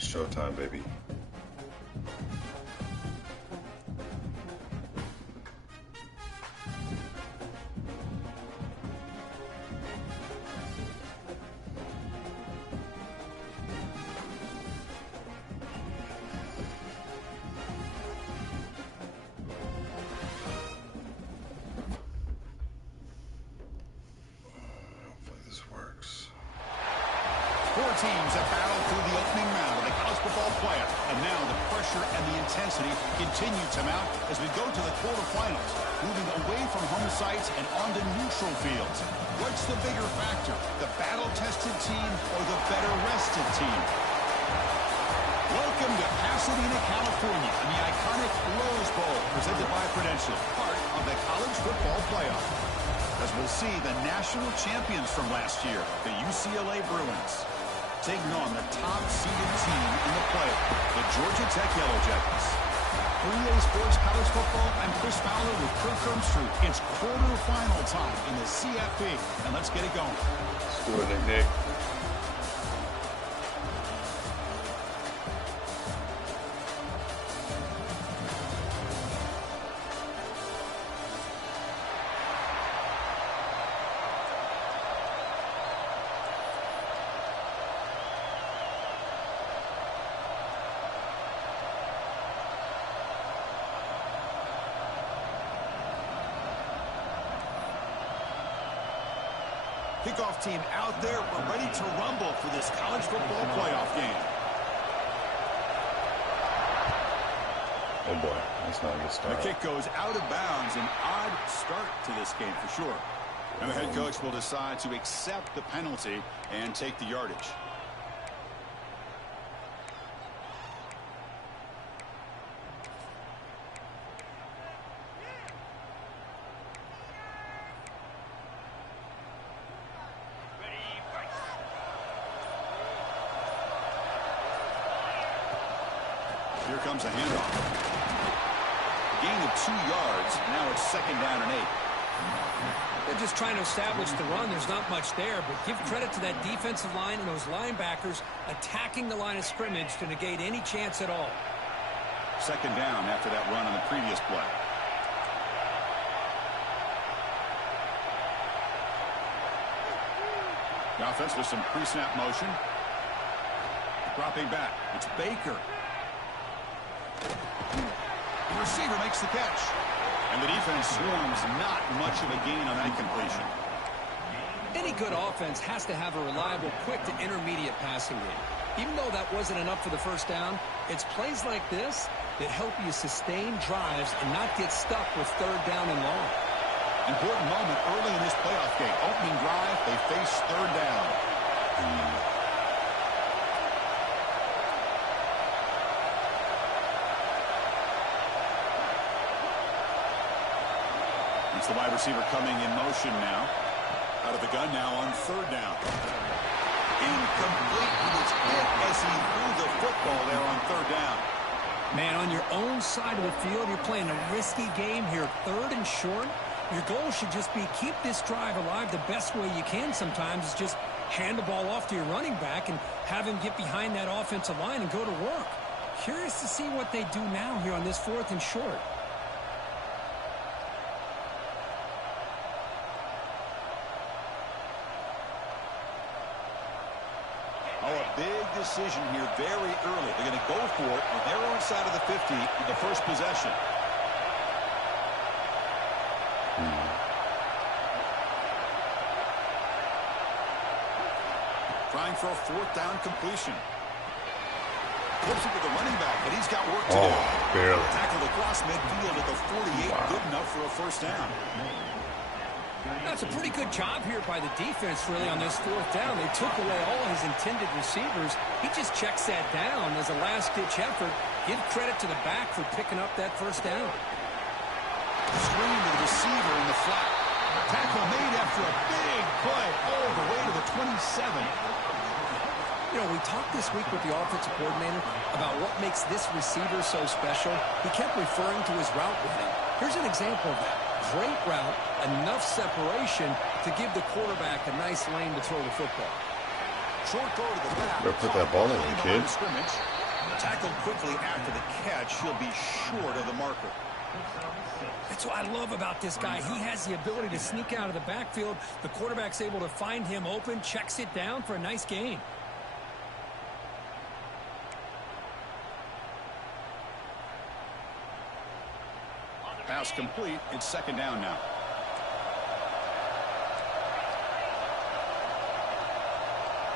Showtime, baby. Hopefully this works. Four teams have battled through the opening round of the college football playoff, and now the pressure and the intensity continue to mount as we go to the quarterfinals, moving away from home sites and onto neutral fields. What's the bigger factor, the battle-tested team or the better-rested team? Welcome to Pasadena, California, and the iconic Rose Bowl, presented by Prudential, part of the college football playoff. As we'll see, the national champions from last year, the UCLA Bruins, taking on the top-seeded team in the playoff, the Georgia Tech Yellow Jackets. For EA Sports College Football, I'm Chris Fowler with Kirk Hermstrud. It's quarterfinal time in the CFP, and let's get it going. Let's do it, Nick. Kickoff team out there. We're ready to rumble for this college football playoff game. Oh boy, that's not a good start. The kick goes out of bounds. An odd start to this game for sure. And the head coach will decide to accept the penalty and take the yardage. Here comes a handoff. Gain of 2 yards. Now it's 2nd down and 8. They're just trying to establish the run. There's not much there, but give credit to that defensive line and those linebackers attacking the line of scrimmage to negate any chance at all. 2nd down after that run on the previous play. The offense with some pre-snap motion. Dropping back. It's Baker. The receiver makes the catch. And the defense swarms. Not much of a gain on that completion. Any good offense has to have a reliable, quick to intermediate passing game. Even though that wasn't enough for the first down, it's plays like this that help you sustain drives and not get stuck with 3rd down and long. Important moment early in this playoff game. Opening drive, they face 3rd down. It's the wide receiver coming in motion now. Out of the gun now on 3rd down. Incomplete with his hit as he threw the football there on 3rd down. Man, on your own side of the field, you're playing a risky game here. 3rd and short. Your goal should just be keep this drive alive the best way you can sometimes is just hand the ball off to your running back and have him get behind that offensive line and go to work. Curious to see what they do now here on this 4th and short. Oh, a big decision here very early. They're going to go for it on their own side of the 50 with the first possession. Trying for a 4th down completion. Flips it to the running back, but he's got work to do. Barely. Tackled across midfield at the 48. Wow. Good enough for a 1st down. That's a pretty good job here by the defense, really, on this 4th down. They took away all his intended receivers. He just checks that down as a last-ditch effort. Give credit to the back for picking up that 1st down. Screen to the receiver in the flat. Tackle made after a big play all the way to the 27. You know, we talked this week with the offensive coordinator about what makes this receiver so special. He kept referring to his route running. Here's an example of that. Great route, enough separation to give the quarterback a nice lane to throw the football. Short goal to the back. Better put that ball in there, kid. Scrimmage. Tackled quickly after the catch. He'll be short of the marker. That's what I love about this guy. He has the ability to sneak out of the backfield. The quarterback's able to find him open, checks it down for a nice gain. Pass complete. It's second down now.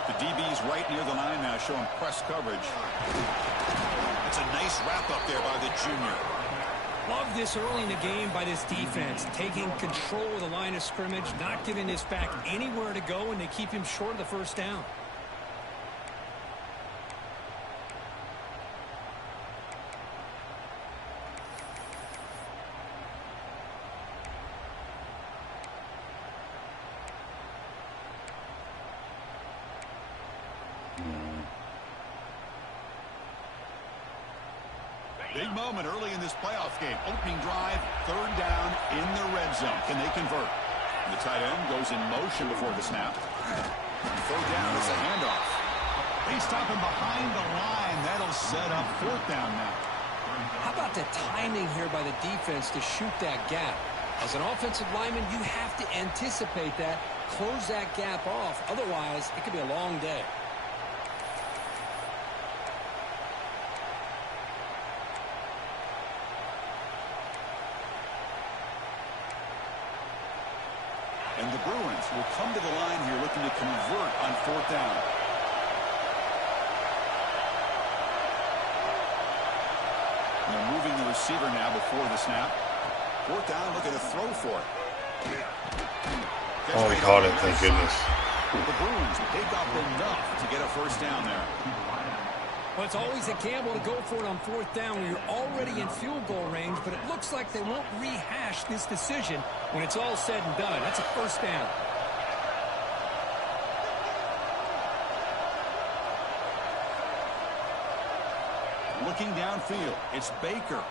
The DB's right near the line now, showing press coverage. It's a nice wrap up there by the junior. Love this early in the game by this defense, taking control of the line of scrimmage, not giving this back anywhere to go, and they keep him short of the first down. Big moment early in this playoff game. Opening drive, third down in the red zone. Can they convert? The tight end goes in motion before the snap. Third down, it's a handoff. They stop him behind the line. That'll set up fourth down now. How about the timing here by the defense to shoot that gap? As an offensive lineman, you have to anticipate that, close that gap off. Otherwise, it could be a long day. And the Bruins will come to the line here looking to convert on fourth down. They're moving the receiver now before the snap. Fourth down, looking to throw for it. Oh, he caught it, thank goodness. The Bruins pick up enough to get a first down there. Well, it's always a gamble to go for it on fourth down when you're already in field goal range, but it looks like they won't rehash this decision when it's all said and done. That's a first down. Looking downfield, it's Baker.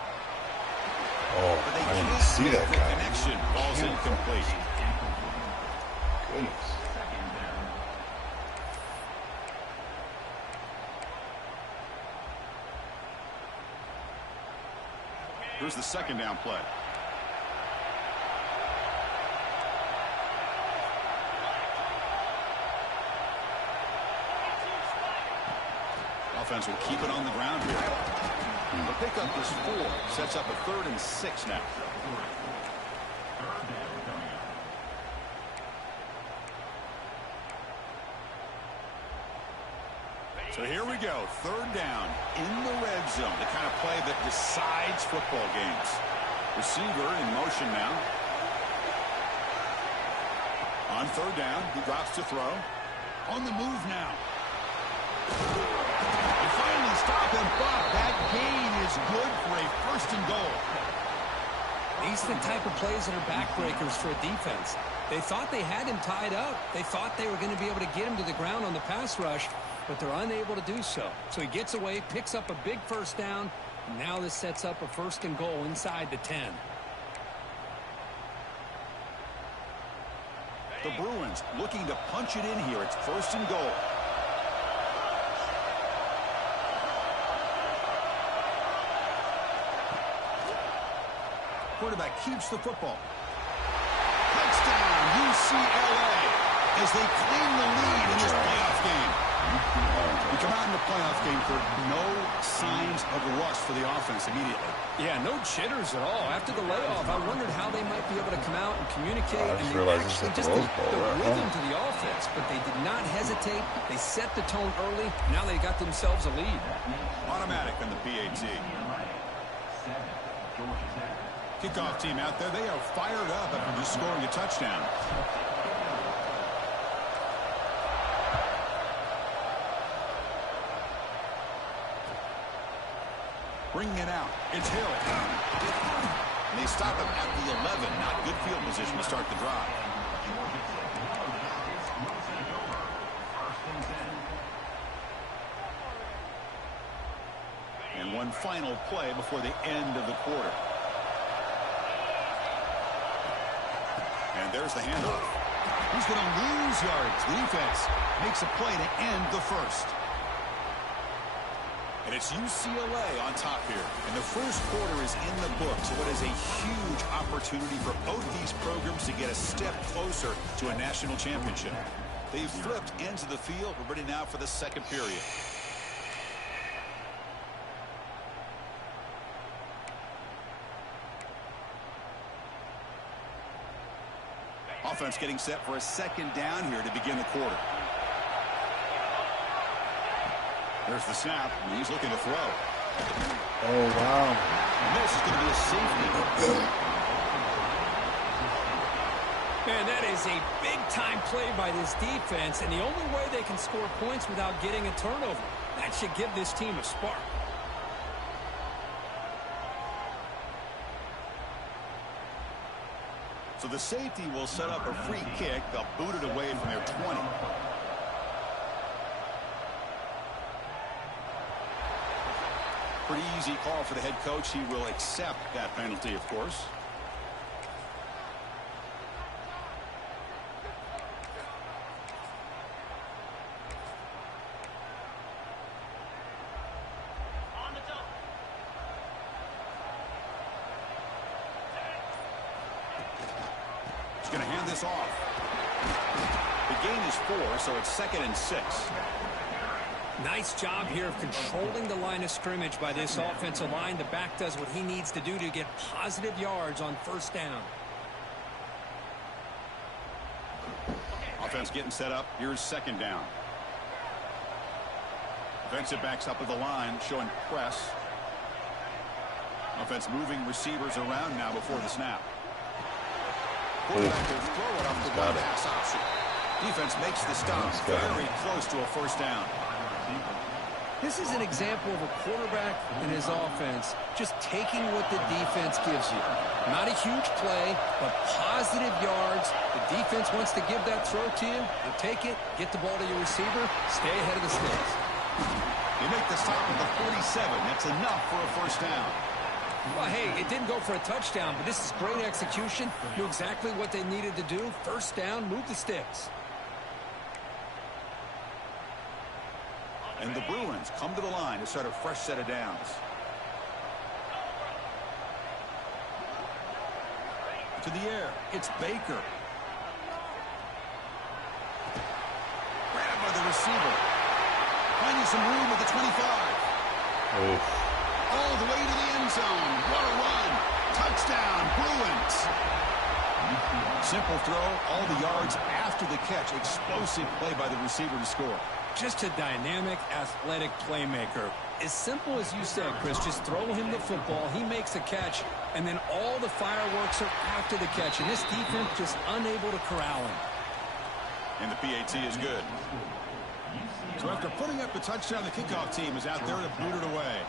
Oh, I didn't see that The guy. connection, ball's incomplete. Goodness. Here's the second down play. Offense will keep it on the ground here. The pickup is 4. Sets up a 3rd and 6 now. So here we go. 3rd down in the red zone. The kind of play that decides football games. Receiver in motion now. On 3rd down, he drops to throw. On the move now. They finally stop him, but that gain is good for a 1st and goal. These are the type of plays that are backbreakers for a defense. They thought they had him tied up. They thought they were going to be able to get him to the ground on the pass rush, but they're unable to do so. So he gets away, picks up a big first down. Now this sets up a 1st and goal inside the 10. The Bruins looking to punch it in here. It's 1st and goal. Quarterback keeps the football. Touchdown, UCLA, as they claim the lead in this playoff game. We come out in the playoff game for no signs of rust for the offense immediately. Yeah, no jitters at all. After the layoff, I wondered how they might be able to come out and communicate. I just and realized this is actually just the Rose Bowl, the right? rhythm to the offense, but they did not hesitate. They set the tone early. Now they got themselves a lead. Automatic on the PAT. Kickoff team out there. They are fired up after just scoring a touchdown. Bringing it out. It's Hill. And they stop him at the 11. Not good field position to start the drive. And one final play before the end of the quarter. And there's the handoff. He's going to lose yards. The defense makes a play to end the first. And it's UCLA on top here. And the first quarter is in the books. So it is a huge opportunity for both these programs to get a step closer to a national championship. They've flipped ends of the field. We're ready now for the second period. Offense getting set for a second down here to begin the quarter. There's the snap, and he's looking to throw. Oh, wow. And this is going to be a safety. Man, that is a big-time play by this defense, and the only way they can score points without getting a turnover. That should give this team a spark. So the safety will set up a free kick. They'll boot it away from their 20. Pretty easy call for the head coach. He will accept that penalty, of course. He's going to hand this off. The gain is 4, so it's 2nd and 6. Nice job here of controlling the line of scrimmage by this offensive line. The back does what he needs to do to get positive yards on first down. Offense getting set up. Here's second down. Defensive backs up at the line, showing press. Offense moving receivers around now before the snap. Quarterback will throw it off the one pass option. Defense makes the stop very close to a first down. This is an example of a quarterback and his offense just taking what the defense gives you. Not a huge play, but positive yards. The defense wants to give that throw to you. You take it, get the ball to your receiver, stay ahead of the sticks. They make the stop at the 47. That's enough for a first down. Well, hey, it didn't go for a touchdown, but this is great execution. Knew exactly what they needed to do. First down, move the sticks. And the Bruins come to the line to start a fresh set of downs. To the air, it's Baker. Grabbed by the receiver. Finding some room at the 25. Oof. All the way to the end zone. What a run. Touchdown, Bruins. Simple throw, all the yards after the catch. Explosive play by the receiver to score. Just a dynamic, athletic playmaker. As simple as you said, Chris, just throw him the football, he makes a catch, and then all the fireworks are after the catch. And this defense just unable to corral him. And the PAT is good. So after putting up the touchdown, the kickoff team is out there to boot it away.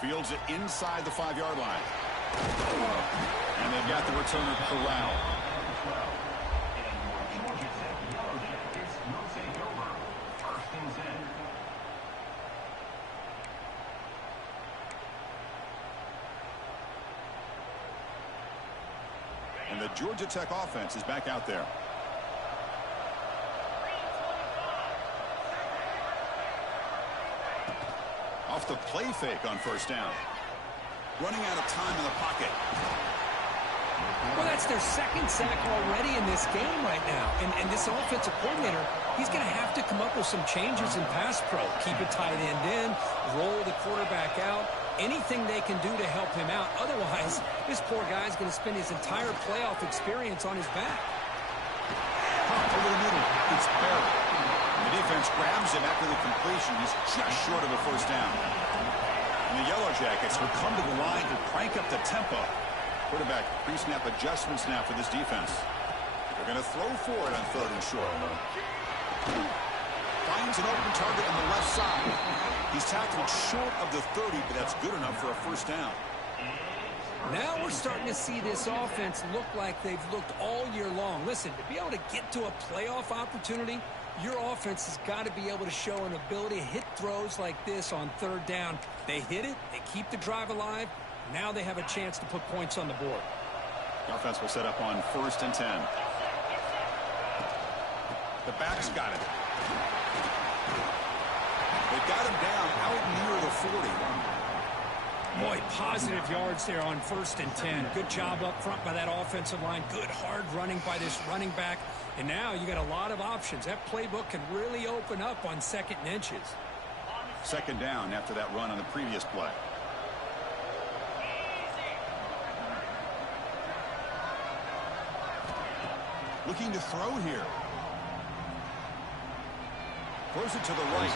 Fields it inside the 5-yard line. And they've got the returner corralled. And the Georgia Tech offense is back out there. Off the play fake on first down. Running out of time in the pocket. Well, that's their second sack already in this game right now. And this offensive coordinator, he's going to have to come up with some changes in pass pro. Keep a tight end in, roll the quarterback out, anything they can do to help him out. Otherwise, this poor guy's going to spend his entire playoff experience on his back. Over the middle, it's Barrett. The defense grabs him after the completion. He's just short of a first down. And the Yellow Jackets will come to the line to crank up the tempo. Quarterback pre-snap adjustments now for this defense. They're going to throw for it on 3rd and short. Finds an open target on the left side. He's tackled short of the 30, but that's good enough for a first down. Now we're starting to see this offense look like they've looked all year long. Listen, to be able to get to a playoff opportunity, Your offense has got to be able to show an ability to hit throws like this on third down. They hit it, they keep the drive alive. Now they have a chance to put points on the board. The offense will set up on 1st and 10. The back's got it. They got him down out near the 40. Boy, positive yards there on 1st and 10. Good job up front by that offensive line. Good hard running by this running back. And now you got a lot of options. That playbook can really open up on 2nd and inches. 2nd down after that run on the previous play. Looking to throw here. Throws it to the right.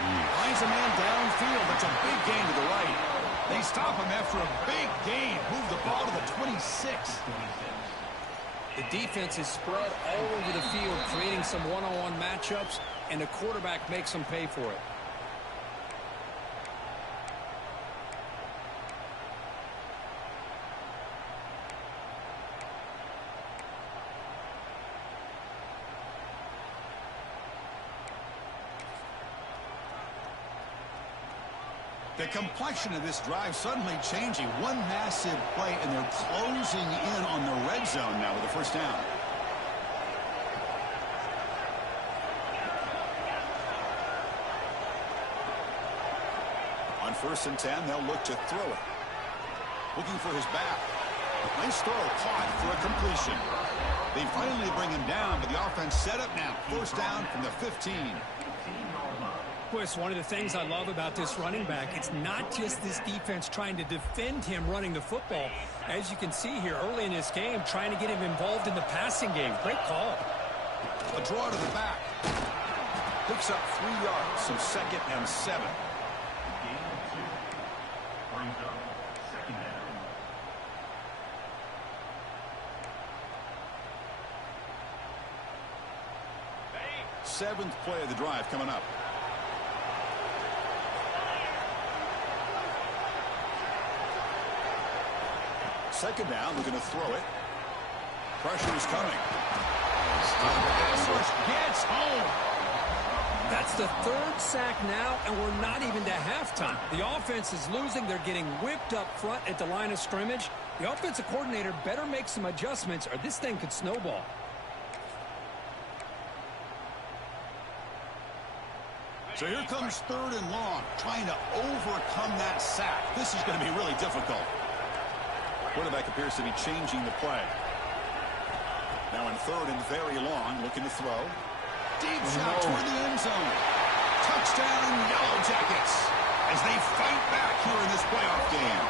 Finds a man downfield. That's a big gain to the right. They stop him after a big gain. Move the ball to the 26. The defense is spread all over the field, creating some one-on-one matchups, and the quarterback makes them pay for it. The complexion of this drive suddenly changing. One massive play, and they're closing in on the red zone now with a 1st down. On 1st and 10, they'll look to throw it. Looking for his back. Nice throw, caught for a completion. They finally bring him down, but the offense set up now. 1st down from the 15. Boy, it's one of the things I love about this running back. It's not just this defense trying to defend him running the football. As you can see here early in this game, trying to get him involved in the passing game. Great call. A draw to the back. Picks up 3 yards, so 2nd and 7. Seventh play of the drive coming up. Second down, looking to throw it. Pressure is coming. Gets home. That's the 3rd sack now, and we're not even to halftime. The offense is losing. They're getting whipped up front at the line of scrimmage. The offensive coordinator better make some adjustments, or this thing could snowball. So here comes 3rd and long, trying to overcome that sack. This is going to be really difficult. Quarterback appears to be changing the play. Now in 3rd and very long, looking to throw. Deep shot toward the end zone. Touchdown, Yellow Jackets, as they fight back here in this playoff game.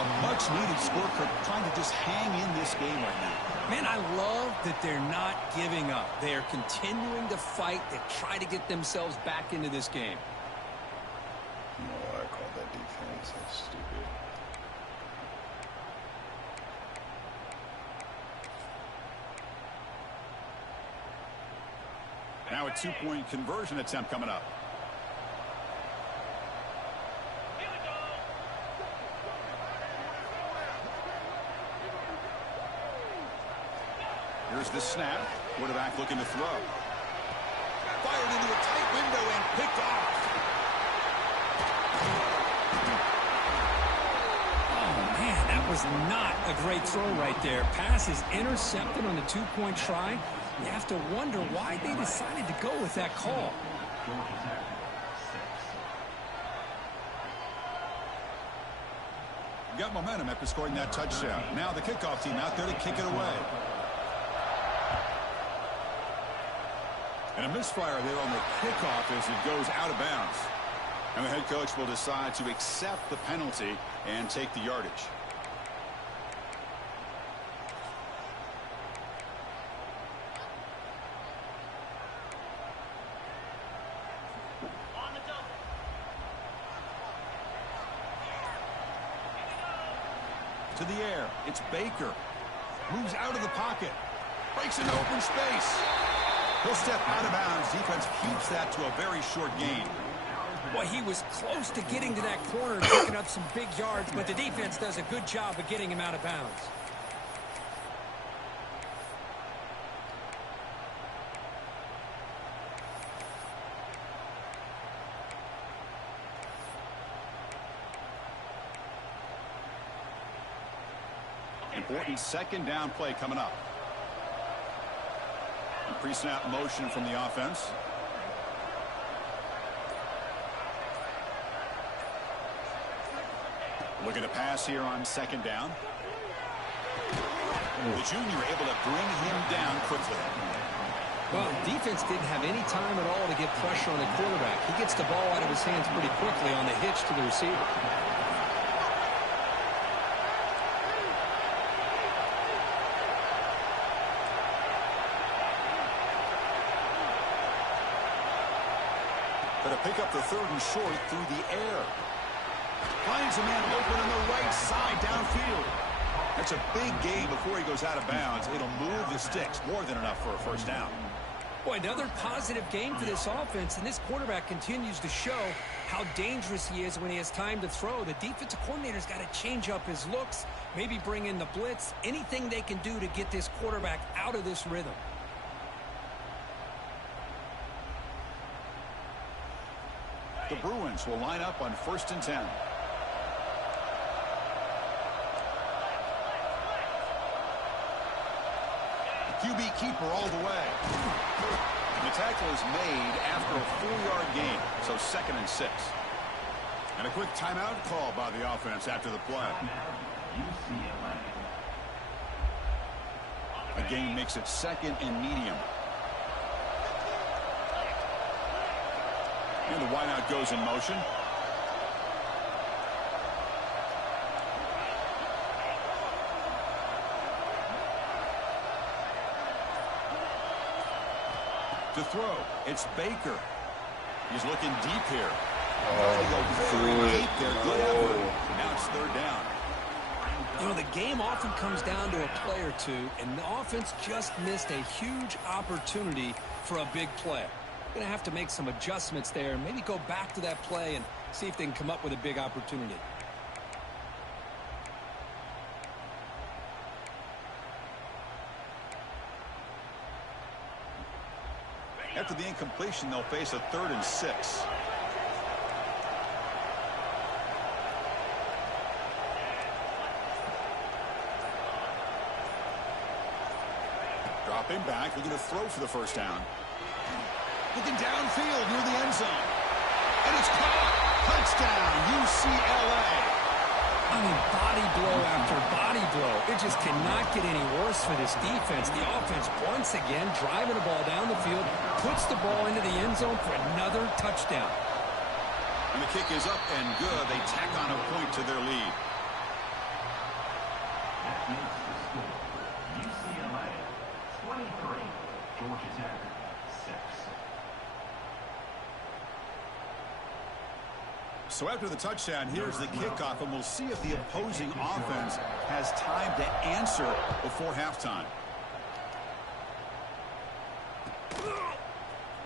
A much-needed score, trying to just hang in this game right now. Man, I love that they're not giving up. They are continuing to fight to try to get themselves back into this game. No, I called that defense. That's stupid. Now a 2-point conversion attempt coming up. Here's the snap. Quarterback looking to throw. Fired into a tight window and picked off. Oh, man, that was not a great throw right there. Pass is intercepted on the 2-point try. You have to wonder why they decided to go with that call. Got momentum after scoring that touchdown. Now the kickoff team out there to kick it away. And a misfire there on the kickoff as it goes out of bounds. And the head coach will decide to accept the penalty and take the yardage. To the air. It's Baker. Moves out of the pocket. Breaks into open space. He'll step out of bounds. Defense keeps that to a very short gain. Well, he was close to getting to that corner and picking up some big yards, but the defense does a good job of getting him out of bounds. important second down play coming up. Pre-snap motion from the offense. Looking to pass here on second down. The junior able to bring him down quickly. Well, defense didn't have any time at all to get pressure on the quarterback. He gets the ball out of his hands pretty quickly on the hitch to the receiver. Going to pick up the third and short through the air. Finds a man open on the right side downfield. That's a big gain before he goes out of bounds. It'll move the sticks more than enough for a first down. Boy, another positive game for this offense, and this quarterback continues to show how dangerous he is when he has time to throw. The defensive coordinator's got to change up his looks, maybe bring in the blitz, anything they can do to get this quarterback out of this rhythm. The Bruins will line up on 1st and 10. QB keeper all the way. And the tackle is made after a 4-yard gain, so 2nd and 6. And a quick timeout call by the offense after the play. The game makes it 2nd and medium. And the wideout goes in motion. To throw, it's Baker. He's looking deep here. Very deep there. Good effort. Now it's 3rd down. You know, the game often comes down to a play or two, and the offense just missed a huge opportunity for a big play. Going to have to make some adjustments there, maybe go back to that play and see if they can come up with a big opportunity. After the incompletion, they'll face a 3rd and 6. Dropping back, looking to throw for the first down. Looking downfield near the end zone. And it's caught. Touchdown, UCLA. I mean, body blow after body blow. It just cannot get any worse for this defense. The offense, once again, driving the ball down the field, puts the ball into the end zone for another touchdown. And the kick is up and good. They tack on a point to their lead. UCLA 23, Georgia Tech 6. So after the touchdown, here's the kickoff, and we'll see if the opposing offense has time to answer before halftime.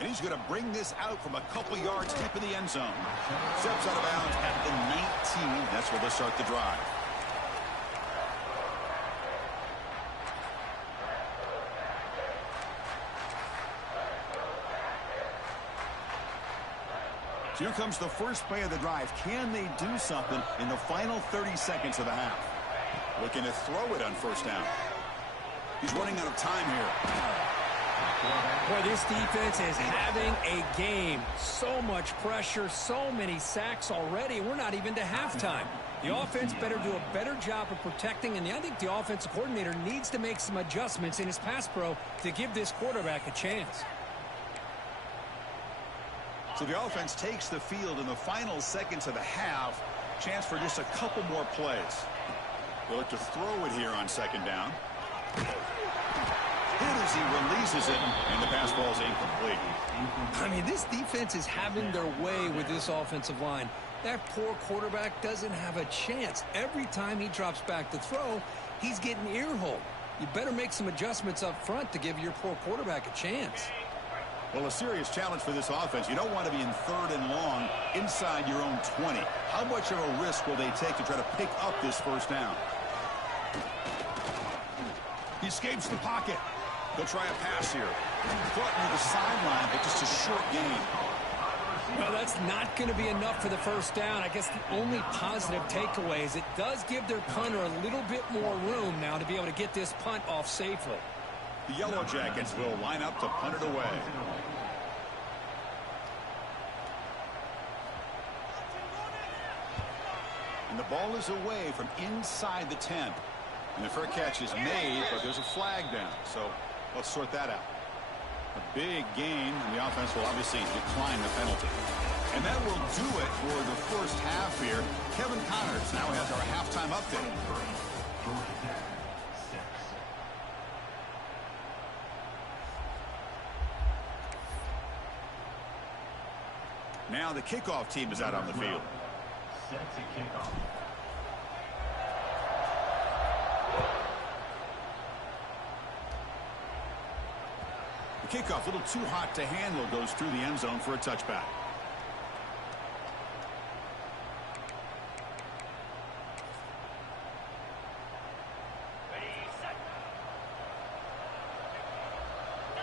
And he's going to bring this out from a couple yards deep in the end zone. Steps out of bounds at the 19. That's where they'll start the drive. Here comes the first play of the drive. Can they do something in the final 30 seconds of the half? Looking to throw it on first down. He's running out of time here. Boy, this defense is having a game. So much pressure, so many sacks already. We're not even to halftime. The offense better do a better job of protecting, and I think the offensive coordinator needs to make some adjustments in his pass pro to give this quarterback a chance. So the offense takes the field in the final seconds of the half. Chance for just a couple more plays. They'll look to throw it here on second down. Hit as he releases it, and the pass ball is incomplete. I mean, this defense is having their way with this offensive line. That poor quarterback doesn't have a chance. Every time he drops back to throw, he's getting ear-holed. You better make some adjustments up front to give your poor quarterback a chance. Well, a serious challenge for this offense. You don't want to be in 3rd and long inside your own 20. How much of a risk will they take to try to pick up this first down? He escapes the pocket. They'll try a pass here. Caught near the sideline, but just a short gain. Well, that's not going to be enough for the first down. I guess the only positive takeaway is it does give their punter a little bit more room now to be able to get this punt off safely. The Yellow Jackets will line up to punt it away. And the ball is away from inside the 10. And the fair catch is made, but there's a flag down. So let's sort that out. A big gain, and the offense will obviously decline the penalty. And that will do it for the first half here. Kevin Connors now has our halftime update. Now the kickoff team is out on the field. Set to kick off. The kickoff, a little too hot to handle, goes through the end zone for a touchback.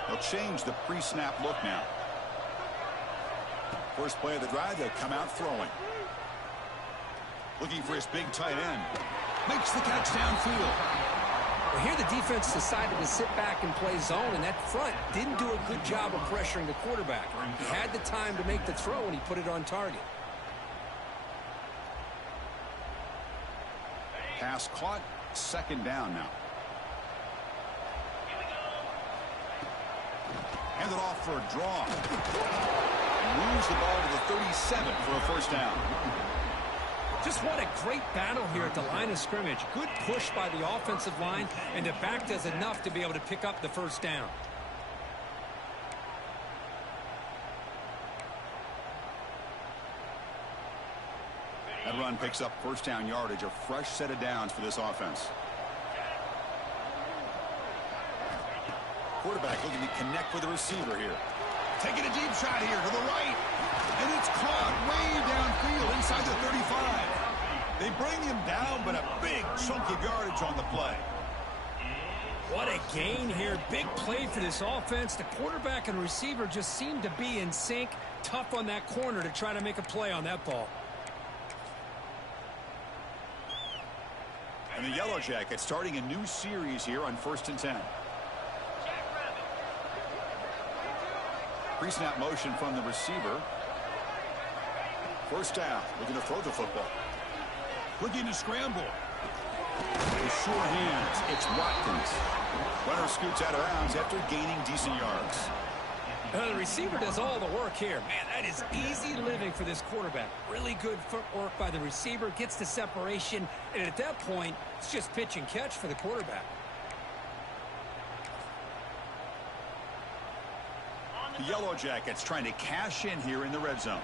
They'll change the pre-snap look now. First play of the drive, they'll come out throwing. Looking for his big tight end. Makes the catch downfield. Well, here the defense decided to sit back and play zone, and that front didn't do a good job of pressuring the quarterback. He had the time to make the throw, and he put it on target. Pass caught, second down now. Hand it off for a draw. Moves the ball to the 37 for a first down. Just what a great battle here at the line of scrimmage. Good push by the offensive line, and the back does enough to be able to pick up the first down. That run picks up first down yardage, a fresh set of downs for this offense. Quarterback looking to connect with the receiver here. Taking a deep shot here to the right. And it's caught way downfield inside the 35. They bring him down, but a big chunk of yardage on the play. What a gain here. Big play for this offense. The quarterback and receiver just seem to be in sync. Tough on that corner to try to make a play on that ball. And the Yellow Jackets starting a new series here on 1st and 10. Pre-snap motion from the receiver. First down, looking to throw the football. Looking to scramble. With sure hands, it's Watkins. Runner scoots out of bounds after gaining decent yards. The receiver does all the work here. Man, that is easy living for this quarterback. Really good footwork by the receiver, gets the separation, and at that point, it's just pitch and catch for the quarterback. The Yellow Jackets trying to cash in here in the red zone.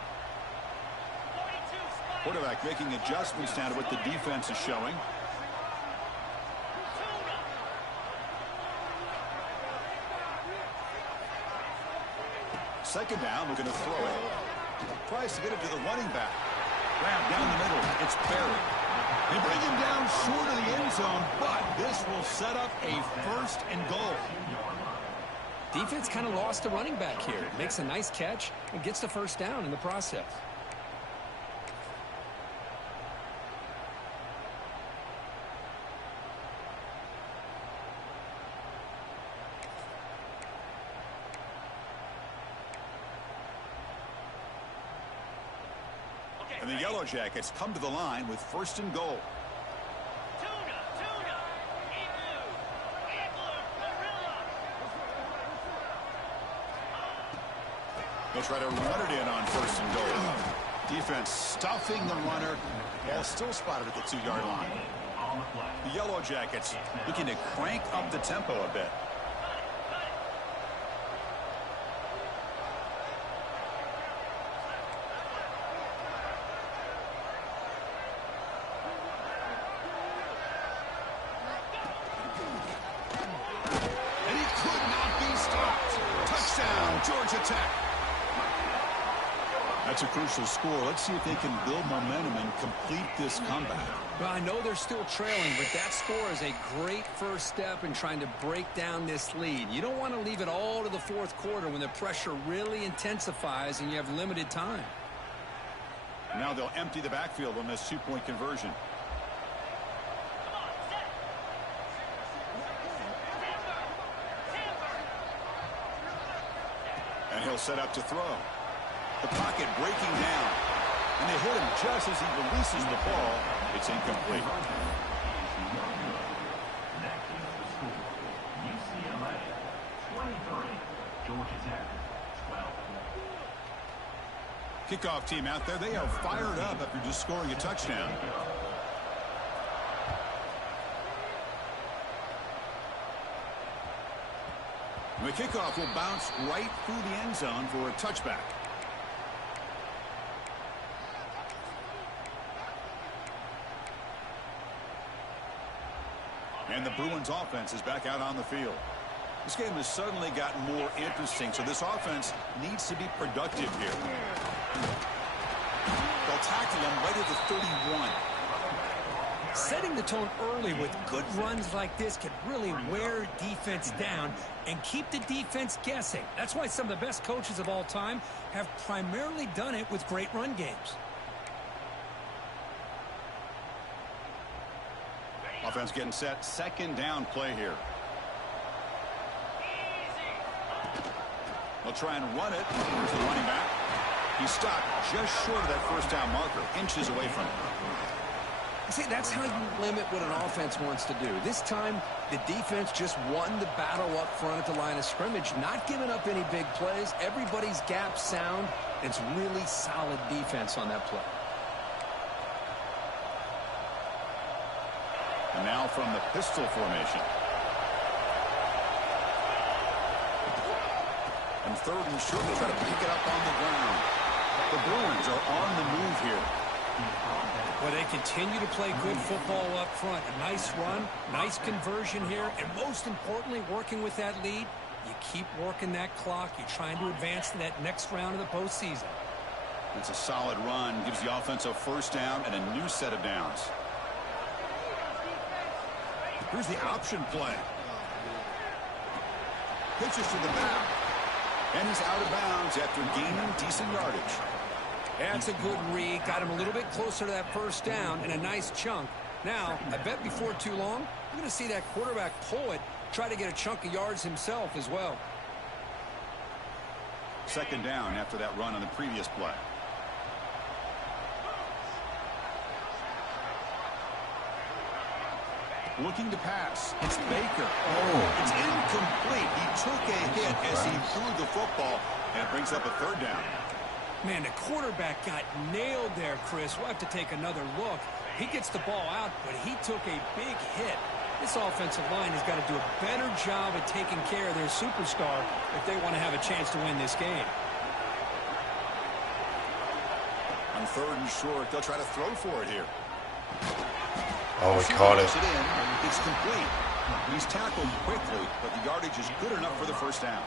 Quarterback making adjustments down to what the defense is showing. Second down, looking to throw it. Tries to get it to the running back. Grab down the middle. It's buried. They bring him down short of the end zone, but this will set up a first and goal. Defense kind of lost the running back here. Makes a nice catch and gets the first down in the process. And the Yellow Jackets come to the line with first and goal. They'll try to run it in on first and goal. Defense stuffing the runner. Ball still spotted at the 2-yard line. The Yellow Jackets looking to crank up the tempo a bit. And he could not be stopped. Touchdown, Georgia Tech. That's a crucial score. Let's see if they can build momentum and complete this comeback. Well, I know they're still trailing, but that score is a great first step in trying to break down this lead. You don't want to leave it all to the fourth quarter when the pressure really intensifies and you have limited time. Now they'll empty the backfield on this two-point conversion. And he'll set up to throw. The pocket breaking down. And they hit him just as he releases the ball. It's incomplete. That keeps the score. UCLA 23, Georgia Tech 12. Kickoff team out there. They are fired up after just scoring a touchdown. The kickoff will bounce right through the end zone for a touchback. And the Bruins offense is back out on the field. This game has suddenly gotten more interesting, so this offense needs to be productive here. They'll tackle him right at the 31. Setting the tone early with good runs like this can really wear defense down and keep the defense guessing. That's why some of the best coaches of all time have primarily done it with great run games. Offense getting set. Second down play here. They'll try and run it. Here's the running back. He stopped just short of that first down marker, inches away from it. See, that's how you limit what an offense wants to do. This time, the defense just won the battle up front at the line of scrimmage, not giving up any big plays. Everybody's gap sound. It's really solid defense on that play. And now from the pistol formation. And third and short, they try to pick it up on the ground. The Bruins are on the move here. Well, they continue to play good football up front. A nice run, nice conversion here, and most importantly, working with that lead, you keep working that clock. You're trying to advance to that next round of the postseason. It's a solid run. Gives the offense a first down and a new set of downs. Here's the option play. Pitches to the back. And he's out of bounds after gaining decent yardage. That's a good read. Got him a little bit closer to that first down and a nice chunk. Now, I bet before too long, you're going to see that quarterback pull it, try to get a chunk of yards himself as well. Second down after that run on the previous play. Looking to pass. It's Baker. Oh. It's incomplete. He took a hit as he threw the football, and it brings up a third down. Man, the quarterback got nailed there, Chris. We'll have to take another look. He gets the ball out, but he took a big hit. This offensive line has got to do a better job at taking care of their superstar if they want to have a chance to win this game. On third and short, they'll try to throw for it here. Oh, he caught it. It's complete. He's tackled quickly, but the yardage is good enough for the first down.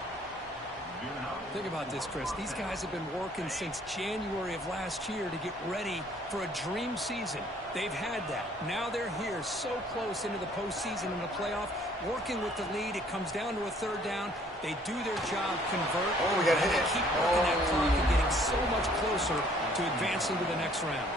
Think about this, Chris. These guys have been working since January of last year to get ready for a dream season. They've had that. Now they're here so close into the postseason and the playoff, working with the lead. It comes down to a third down. They do their job, convert. Oh, we got hit. They keep working that clock and getting so much closer to advancing to the next round.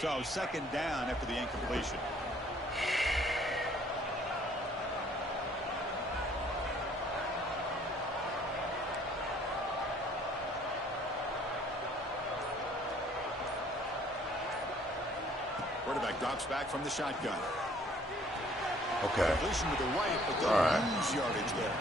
So second down after the incompletion. Quarterback drops back from the shotgun. Okay. Completion to the right, but they'll lose yardage there.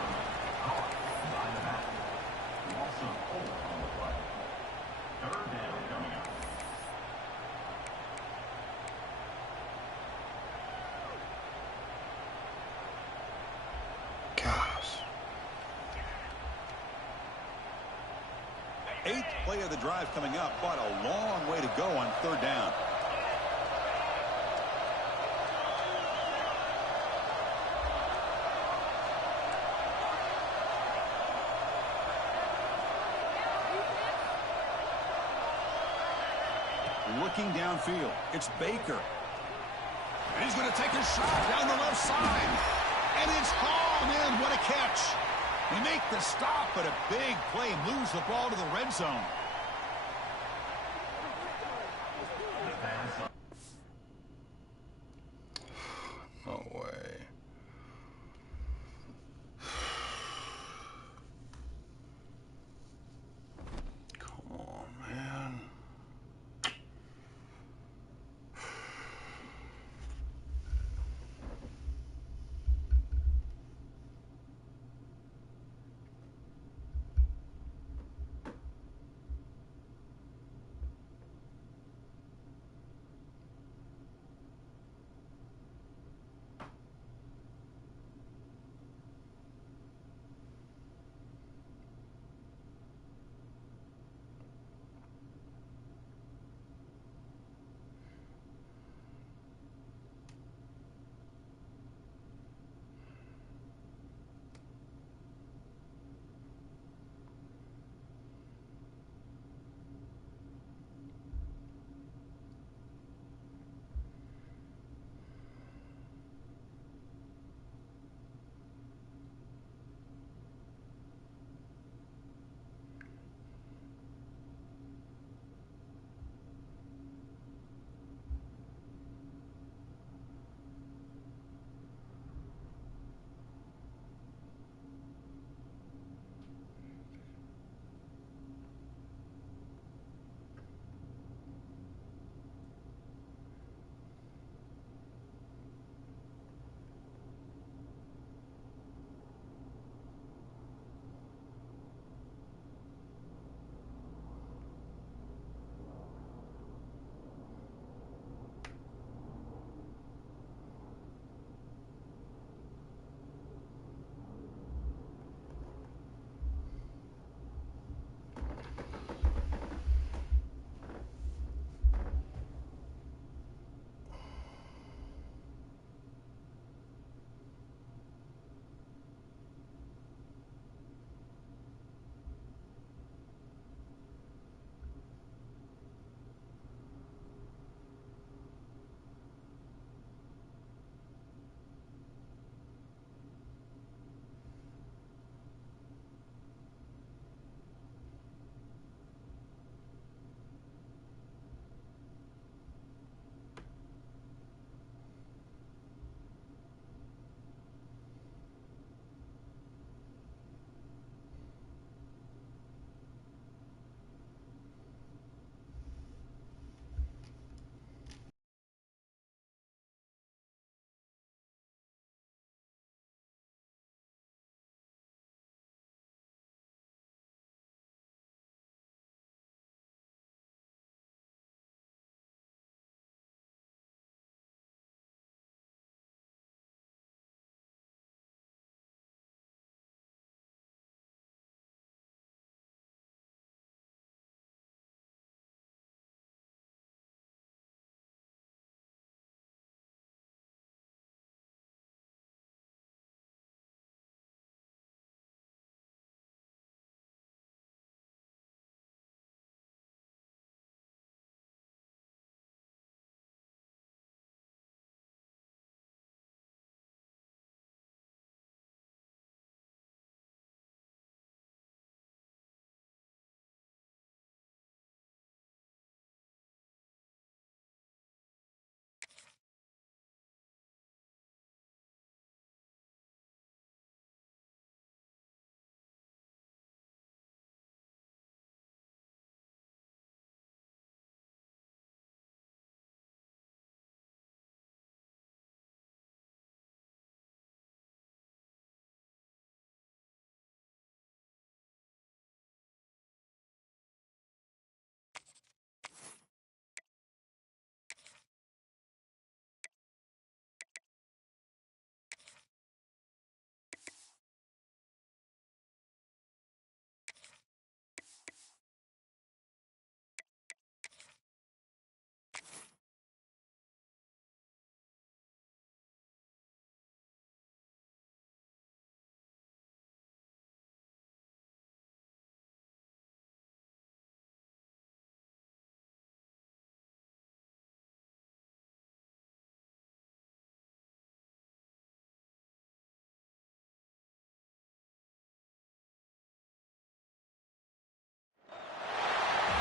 Play of the drive coming up, but a long way to go on third down. Looking downfield, it's Baker. And he's going to take a shot down the left side. And it's hauled in. What a catch. They make the stop, but a big play moves the ball to the red zone. No way. Come on, man.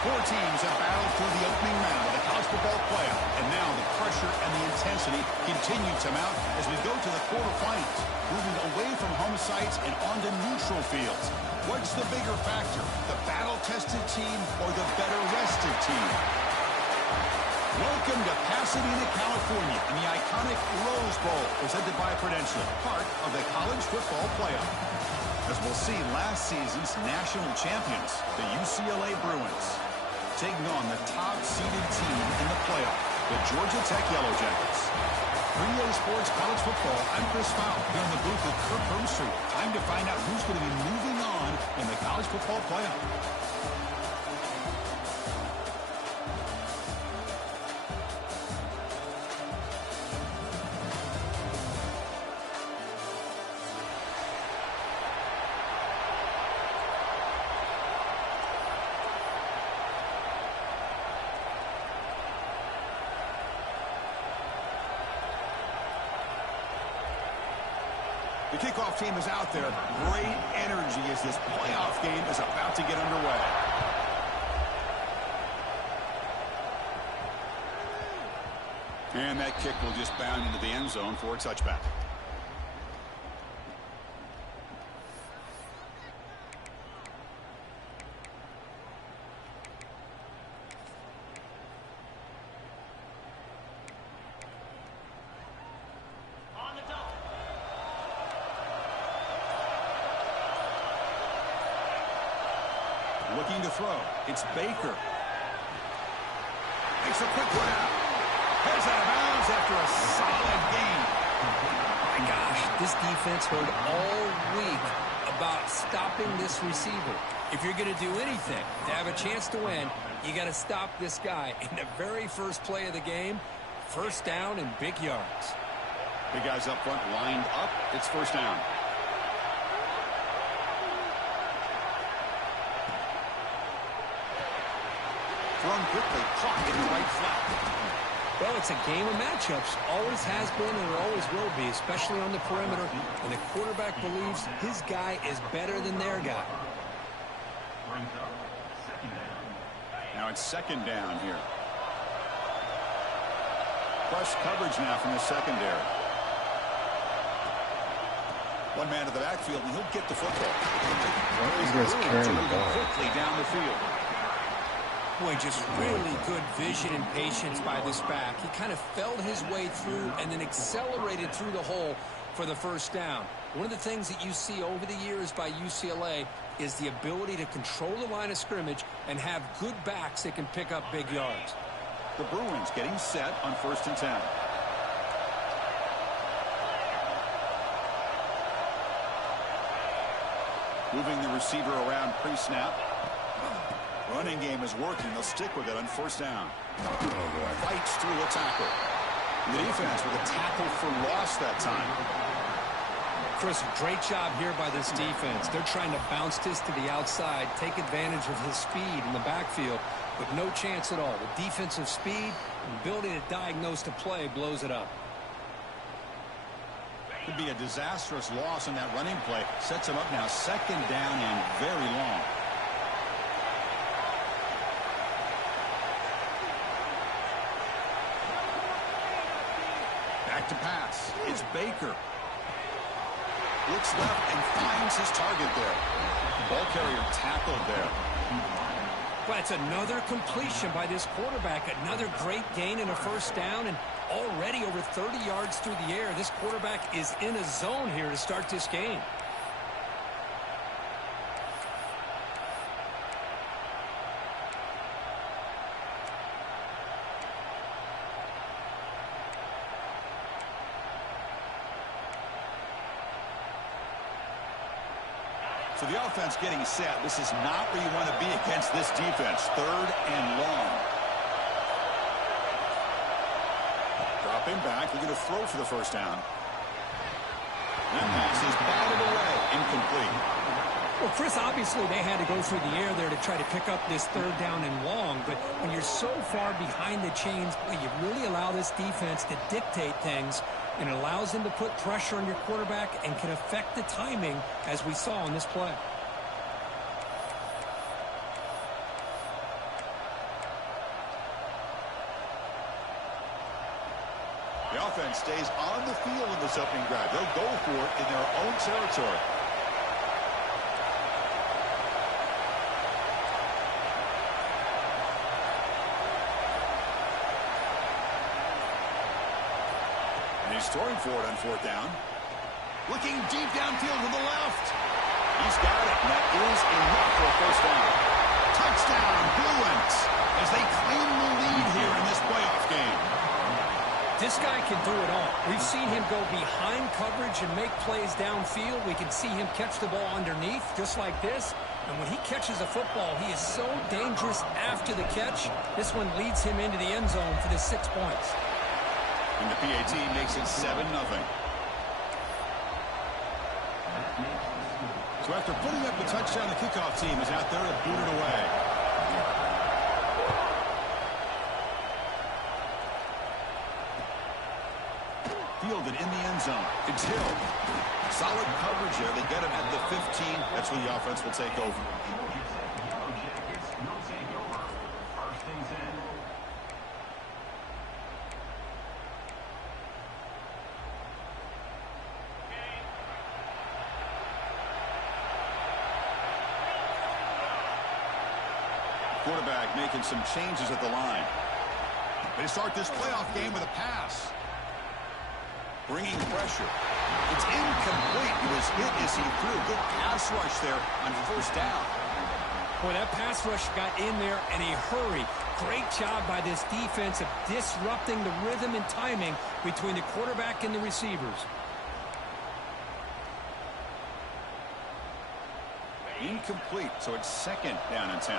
Four teams have battled through the opening round of the college football playoff, and now the pressure and the intensity continue to mount as we go to the quarterfinals, moving away from home sites and onto neutral fields. What's the bigger factor, the battle-tested team or the better-rested team? Welcome to Pasadena, California, in the iconic Rose Bowl, presented by Prudential, part of the college football playoff. As we'll see, last season's national champions, the UCLA Bruins, taking on the top-seeded team in the playoff, the Georgia Tech Yellow Jackets. For EA Sports College Football, I'm Chris Fowler, here in the booth with Kirk Herbstreit. Time to find out who's going to be moving on in the college football playoff. The kickoff team is out there. Great energy as this playoff game is about to get underway. And that kick will just bound into the end zone for a touchback. Looking to throw. It's Baker. Makes a quick one out. Heads out of bounds after a solid game. My gosh, this defense heard all week about stopping this receiver. If you're going to do anything to have a chance to win, you got to stop this guy. In the very first play of the game, first down and big yards. Big guys up front lined up. It's first down. Thrown quickly, caught in the right flat. Well, it's a game of matchups. Always has been and it always will be, especially on the perimeter. And the quarterback believes his guy is better than their guy. Now it's second down here. Plus coverage now from the secondary. One man to the backfield, and he'll get the football. Why are these guys carrying the ball? Quickly down the field. Boy, just really good vision and patience by this back. He kind of felt his way through and then accelerated through the hole for the first down. One of the things that you see over the years by UCLA is the ability to control the line of scrimmage and have good backs that can pick up big yards. The Bruins getting set on 1st and 10. Moving the receiver around pre-snap. Running game is working. They'll stick with it on 1st down. Fights through a tackle. The defense with a tackle for loss that time. Chris, great job here by this defense. They're trying to bounce this to the outside, take advantage of his speed in the backfield, but no chance at all. The defensive speed and ability to diagnose the play blows it up. Could be a disastrous loss on that running play. Sets him up now 2nd down and very long. Back to pass. It's Baker. Looks left and finds his target there. Ball carrier tackled there. But it's another completion by this quarterback. Another great gain in a 1st down, and already over 30 yards through the air. This quarterback is in a zone here to start this game. So the offense getting set. This is not where you want to be against this defense. 3rd and long. Dropping back. They're going to throw for the 1st down. That pass is batted away. Incomplete. Well, Chris, obviously they had to go through the air there to try to pick up this 3rd down and long. But when you're so far behind the chains, you really allow this defense to dictate things. And it allows them to put pressure on your quarterback and can affect the timing, as we saw on this play. offense stays on the field in this opening drive. They'll go for it in their own territory. And he's throwing for it on fourth down. Looking deep downfield to the left. He's got it, and that is enough for a first down. Touchdown, Bruins, as they claim the lead here in this playoff game. This guy can do it all. We've seen him go behind coverage and make plays downfield. We can see him catch the ball underneath, just like this. And when he catches a football, he is so dangerous after the catch. This one leads him into the end zone for the 6 points. And the PAT makes it 7-0. So after putting up the touchdown, the kickoff team is out there to boot it away. Fielded in the end zone. It's Hill. Solid coverage there. They get him at the 15. That's where the offense will take over. Quarterback making some changes at the line. They start this playoff game with a pass. Bringing pressure. It's incomplete. He was hit as he threw. Good pass rush there on first down. Boy, that pass rush got in there in a hurry. Great job by this defense of disrupting the rhythm and timing between the quarterback and the receivers. Incomplete, so it's second down and 10.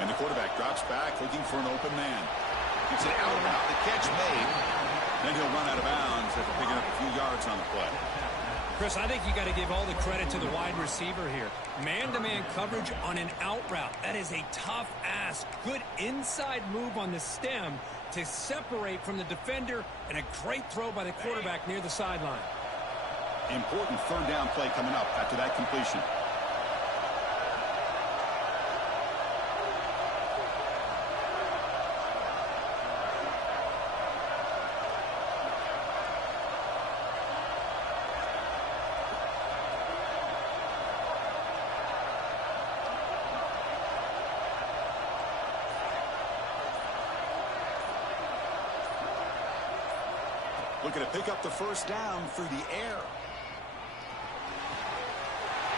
And the quarterback drops back, looking for an open man. Gets it out route. The catch made. Then he'll run out of bounds after picking up a few yards on the play. Chris, I think you got to give all the credit to the wide receiver here. Man-to-man coverage on an out route. That is a tough ask. Good inside move on the stem to separate from the defender, and a great throw by the quarterback near the sideline. Important third down play coming up after that completion. Looking to pick up the first down through the air.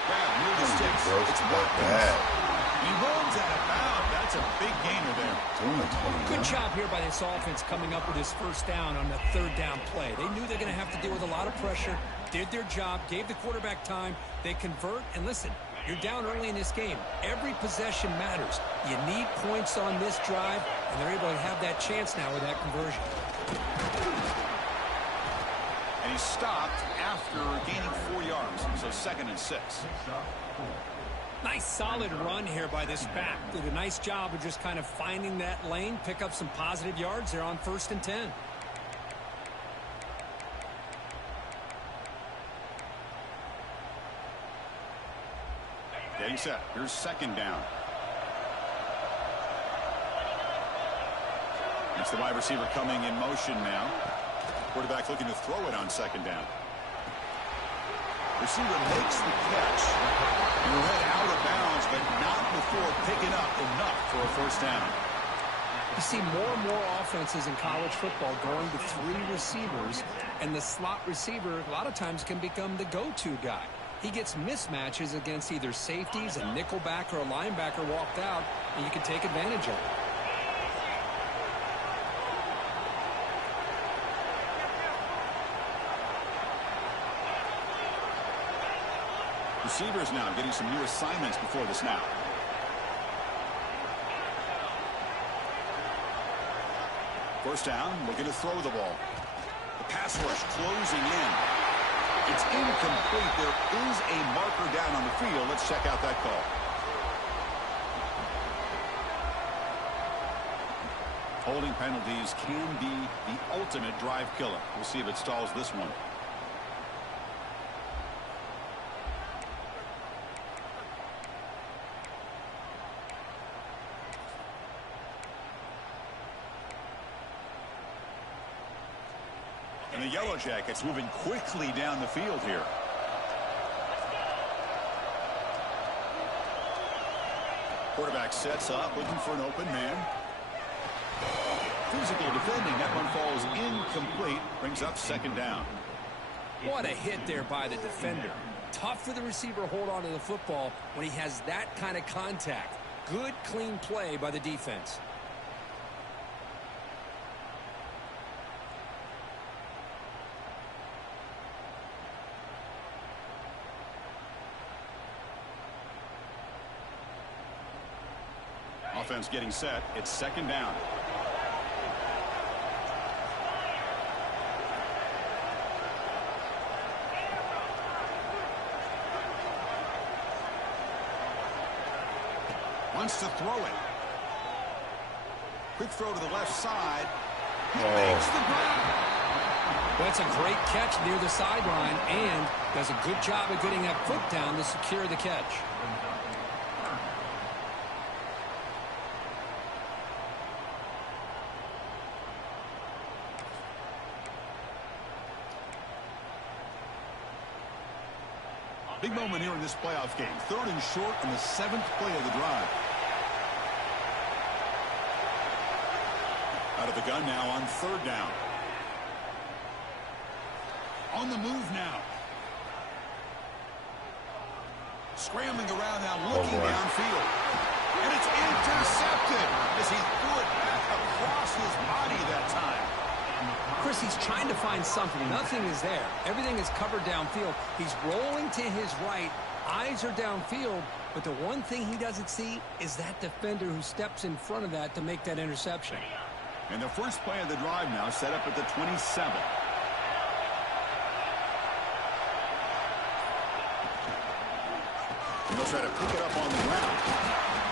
Grab near the sticks. It's bad. He runs out of bounds. That's a big gainer there. Good job here by this offense coming up with his first down on the third down play. They knew they're going to have to deal with a lot of pressure, did their job, gave the quarterback time. They convert, and listen, you're down early in this game. Every possession matters. You need points on this drive, and they're able to have that chance now with that conversion. And he stopped after gaining 4 yards, so 2nd and 6. Nice solid run here by this back. Did a nice job of just kind of finding that lane, pick up some positive yards there on 1st and 10. Getting set. Here's 2nd down. It's the wide receiver coming in motion now. Quarterback looking to throw it on 2nd down. Receiver makes the catch. And will head out of bounds, but not before picking up enough for a first down. You see more and more offenses in college football going to 3 receivers, and the slot receiver a lot of times can become the go-to guy. He gets mismatches against either safeties, a nickelback, or a linebacker walked out, and you can take advantage of it. Receivers now getting some new assignments before the snap. First down, looking to throw the ball. The pass rush closing in. It's incomplete. There is a marker down on the field. Let's check out that call. Holding penalties can be the ultimate drive killer. We'll see if it stalls this one. Yellow Jackets moving quickly down the field here. Quarterback sets up, looking for an open man. Physical defending. That one falls incomplete. Brings up second down. What a hit there by the defender. Tough for the receiver to hold on to the football when he has that kind of contact. Good, clean play by the defense. Offense getting set. It's second down. Wants to throw it. Quick throw to the left side. He makes the grab. That's a great catch near the sideline and does a good job of getting that foot down to secure the catch. Big moment here in this playoff game. 3rd and short in the 7th play of the drive. Out of the gun now on 3rd down. On the move now. Scrambling around now, looking downfield. And it's intercepted as he threw it back across his body that time. Chris, he's trying to find something. Nothing is there. Everything is covered downfield. He's rolling to his right. Eyes are downfield. But the one thing he doesn't see is that defender who steps in front of that to make that interception. And the first play of the drive now set up at the 27. And they'll try to pick it up on the ground.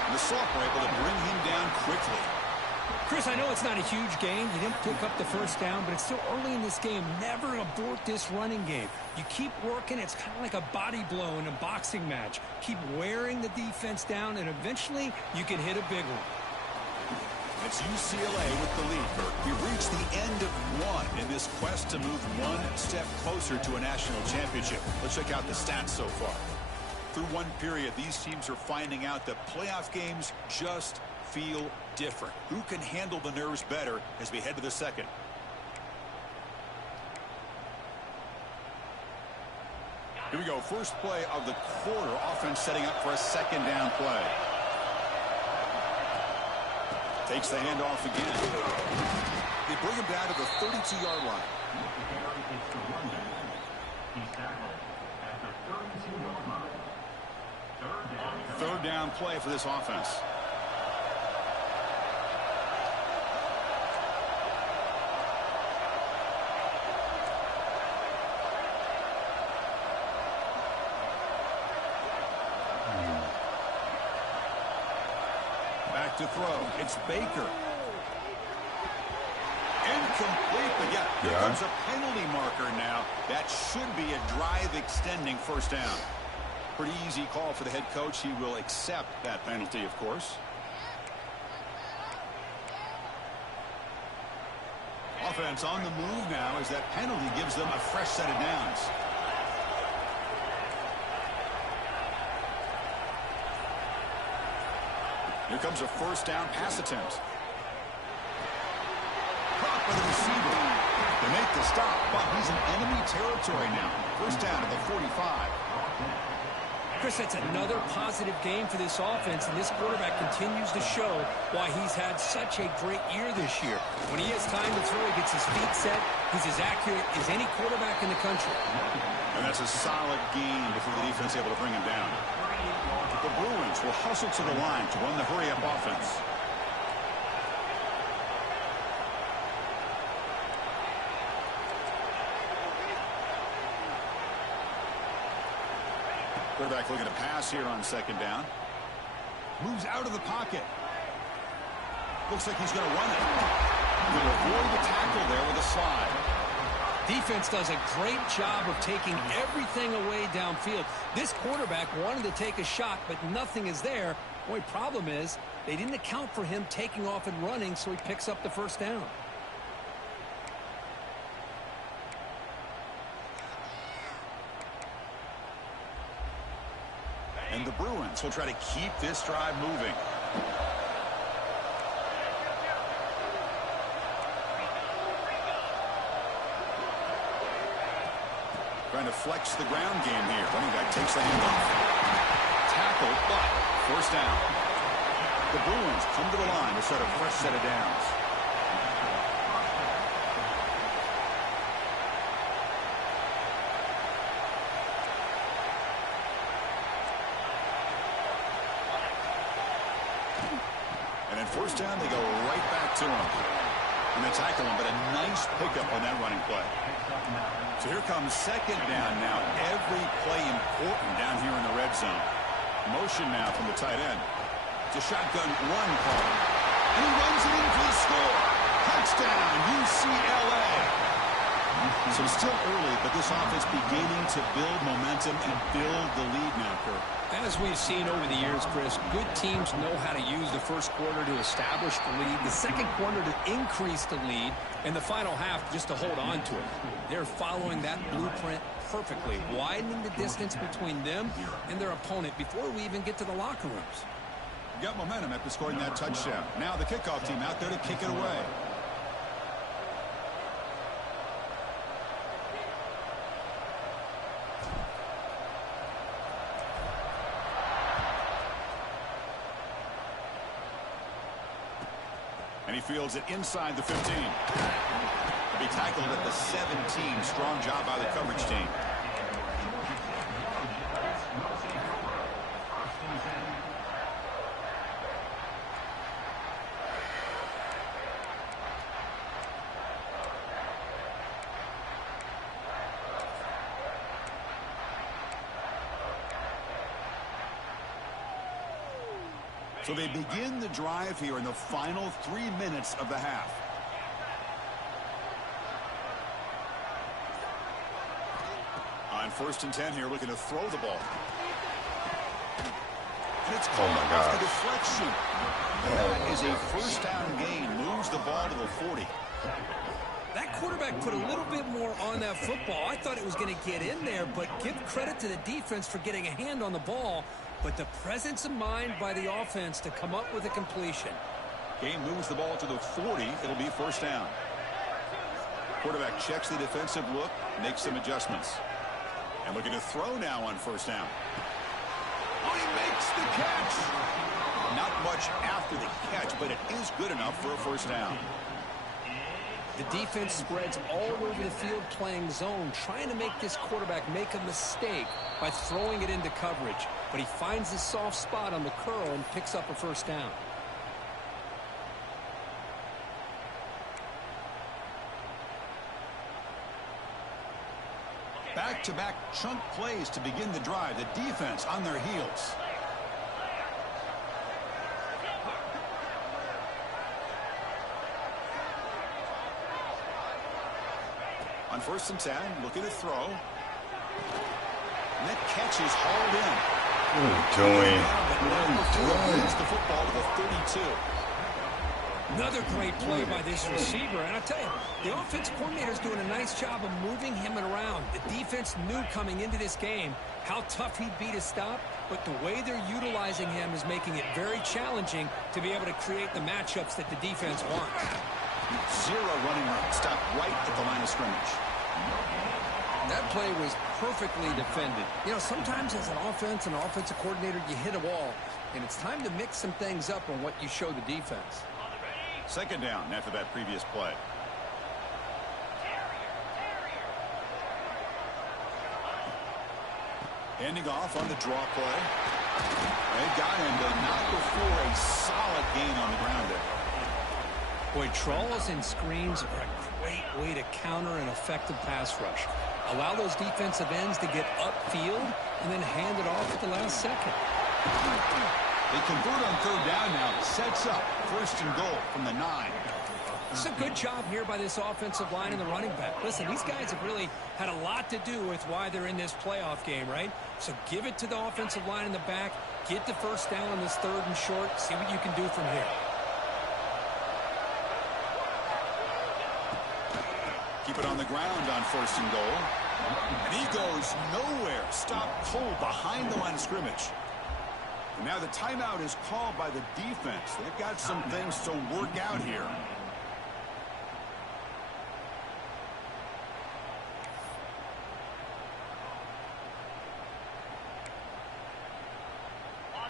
And the Soft were able to bring him down quickly. Chris, I know it's not a huge game. You didn't pick up the first down, but it's still early in this game. Never abort this running game. You keep working. It's kind of like a body blow in a boxing match. Keep wearing the defense down, and eventually you can hit a big one. It's UCLA with the lead. We've reached the end of one in this quest to move one step closer to a national championship. Let's check out the stats so far. Through one period, these teams are finding out that playoff games just feel different. Who can handle the nerves better as we head to the second? Here we go. First play of the quarter. Offense setting up for a second down play. Takes the handoff again. They bring him down to the 32-yard line. Third down play for this offense. Back to throw. It's Baker. Incomplete, but yeah, here comes a penalty marker now. That should be a drive-extending first down. Pretty easy call for the head coach. He will accept that penalty, of course. Offense on the move now as that penalty gives them a fresh set of downs. Here comes a first down pass attempt. Caught by the receiver. They make the stop, but he's in enemy territory now. First down at the 45. Chris, that's another positive game for this offense, and this quarterback continues to show why he's had such a great year this year. When he has time to throw, he gets his feet set. He's as accurate as any quarterback in the country. And that's a solid gain before the defense able to bring him down. The Bruins will hustle to the line to run the hurry-up offense. Quarterback looking to pass here on second down. Moves out of the pocket. Looks like he's going to run it. Going to avoid the tackle there with a slide. Defense does a great job of taking everything away downfield. This quarterback wanted to take a shot, but nothing is there. The only problem is they didn't account for him taking off and running, so he picks up the first down. And the Bruins will try to keep this drive moving. Trying to flex the ground game here. Running back takes the handoff. Tackled, but first down. The Bruins come to the line to start a fresh set of downs. And then first down, they go right back to him. And they tackle him, but a nice pickup on that running play. So here comes second down now. Every play important down here in the red zone. Motion now from the tight end. It's a shotgun run call. And he runs it in for the score. Touchdown, UCLA. So still early, but this offense beginning to build momentum and build the lead now, Kirk. As we've seen over the years, Chris, good teams know how to use the first quarter to establish the lead, the second quarter to increase the lead, and the final half just to hold on to it. They're following that blueprint perfectly, widening the distance between them and their opponent before we even get to the locker rooms. Got momentum after scoring that touchdown. Now the kickoff team out there to kick it away. And he fields it inside the 15. He'll be tackled at the 17. Strong job by the coverage team. So they begin the drive here in the final 3 minutes of the half. On 1st and 10 here, looking to throw the ball. And it's called off the deflection. That is a first down gain. Moves the ball to the 40. That quarterback put a little bit more on that football. I thought it was going to get in there, but give credit to the defense for getting a hand on the ball. But the presence of mind by the offense to come up with a completion. Game moves the ball to the 40. It'll be first down. Quarterback checks the defensive look, makes some adjustments. And looking to throw now on first down. Oh, he makes the catch. Not much after the catch, but it is good enough for a first down. The defense spreads all over the field playing zone, trying to make this quarterback make a mistake by throwing it into coverage. But he finds his soft spot on the curl and picks up a first down. Back-to-back chunk plays to begin the drive. The defense on their heels. On 1st and 10, looking to throw. And that catch is hauled in. What are you doing? Moves the football to the 32. Another great play by this receiver. And I tell you, the offense coordinator is doing a nice job of moving him around. The defense knew coming into this game how tough he'd be to stop, but the way they're utilizing him is making it very challenging to be able to create the matchups that the defense wants. Zero running room. Stopped right at the line of scrimmage. That play was perfectly defended. You know, sometimes as an offensive coordinator, you hit a wall, and it's time to mix some things up on what you show the defense. Second down after that previous play. Handing off on the draw play. They got him, but not before a solid gain on the ground there. Boy, draws and screens are a great way to counter an effective pass rush. Allow those defensive ends to get upfield and then hand it off at the last second. They convert on third down now. Sets up 1st and goal from the 9. It's a good job here by this offensive line and the running back. Listen, these guys have really had a lot to do with why they're in this playoff game, right? So give it to the offensive line in the back. Get the first down on this 3rd and short. See what you can do from here. Keep it on the ground on 1st and goal. And he goes nowhere. Stopped cold behind the line of scrimmage. Now the timeout is called by the defense. They've got some things to work out here.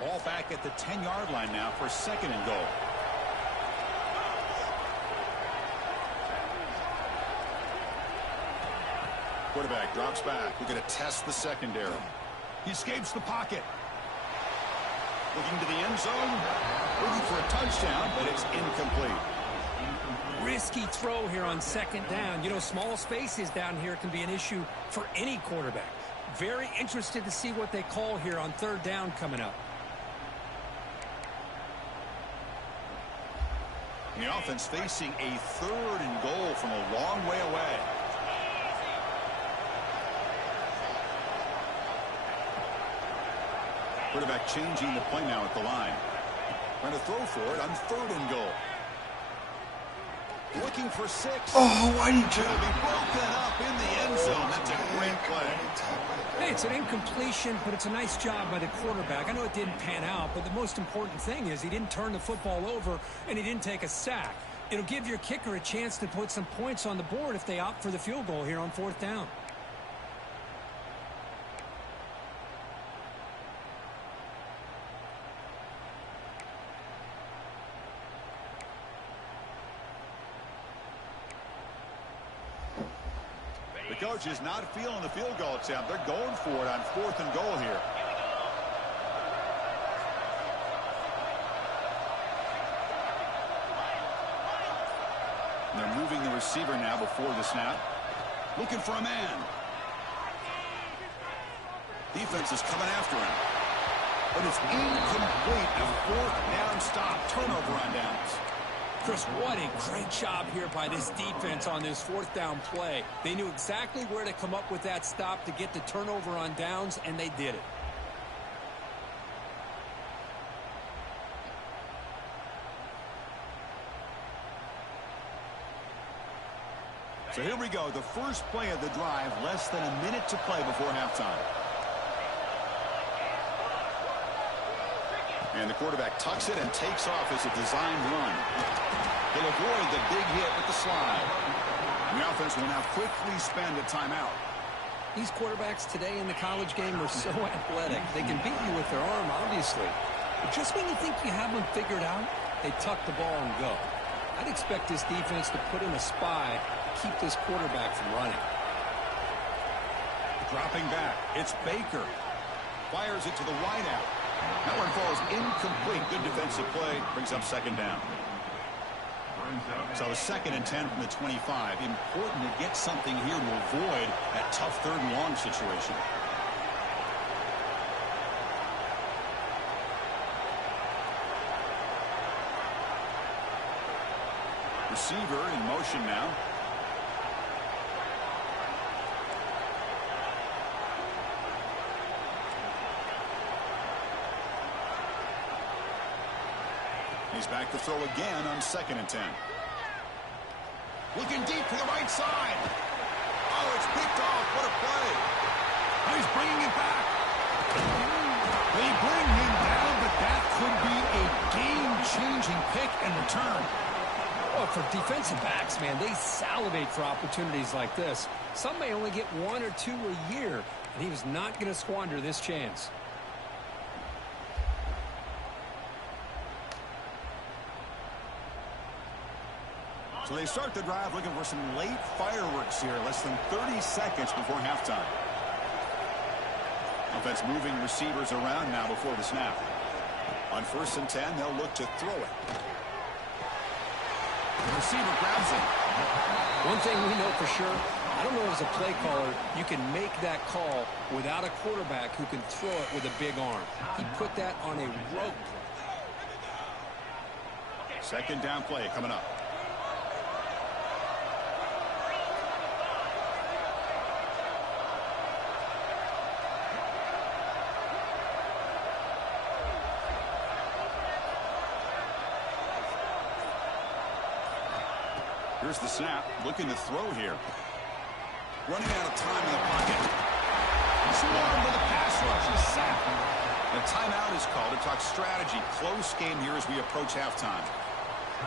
Ball back at the 10-yard line now for 2nd and goal. Quarterback drops back. We're going to test the secondary. He escapes the pocket. Looking to the end zone. Looking for a touchdown, but it's incomplete. Risky throw here on 2nd down. You know, small spaces down here can be an issue for any quarterback. Very interested to see what they call here on 3rd down coming up. The offense facing a 3rd and goal from a long way away. Quarterback changing the play now at the line. Trying to throw for it on 3rd and goal. Looking for 6. Oh, why did you? It'll be broken up in the end zone. That's a great play. Hey, it's an incompletion, but it's a nice job by the quarterback. I know it didn't pan out, but the most important thing is he didn't turn the football over and he didn't take a sack. It'll give your kicker a chance to put some points on the board if they opt for the field goal here on 4th down. The coach is not feeling the field goal attempt. They're going for it on 4th and goal here. They're moving the receiver now before the snap. Looking for a man. Defense is coming after him. But it's incomplete. A 4th down stop. Turnover on downs. Chris, what a great job here by this defense on this 4th down play. They knew exactly where to come up with that stop to get the turnover on downs, and they did it. So here we go. The first play of the drive, less than a minute to play before halftime. And the quarterback tucks it and takes off as a designed run. He'll avoid the big hit with the slide. The offense will now quickly spend a timeout. These quarterbacks today in the college game are so athletic. They can beat you with their arm, obviously. But just when you think you have them figured out, they tuck the ball and go. I'd expect this defense to put in a spy to keep this quarterback from running. Dropping back. It's Baker. Fires it to the wideout. That one falls incomplete. Good defensive play. Brings up 2nd down. So 2nd and 10 from the 25. Important to get something here to avoid that tough 3rd and long situation. Receiver in motion now. He's back to throw again on 2nd and 10. Looking deep to the right side. Oh, it's picked off. What a play. Oh, he's bringing it back. They bring him down, but that could be a game-changing pick and return. Well, for defensive backs, man, they salivate for opportunities like this. Some may only get 1 or 2 a year, and he was not going to squander this chance. So they start the drive looking for some late fireworks here. Less than 30 seconds before halftime. Offense moving receivers around now before the snap. On 1st and 10, they'll look to throw it. The receiver grabs it. One thing we know for sure, I don't know as a play caller, you can make that call without a quarterback who can throw it with a big arm. He put that on a rope. 2nd down play coming up. Here's the snap, looking to throw here. Running out of time in the pocket. Swarmed with the pass rush is sacked. A timeout is called to talk strategy. Close game here as we approach halftime.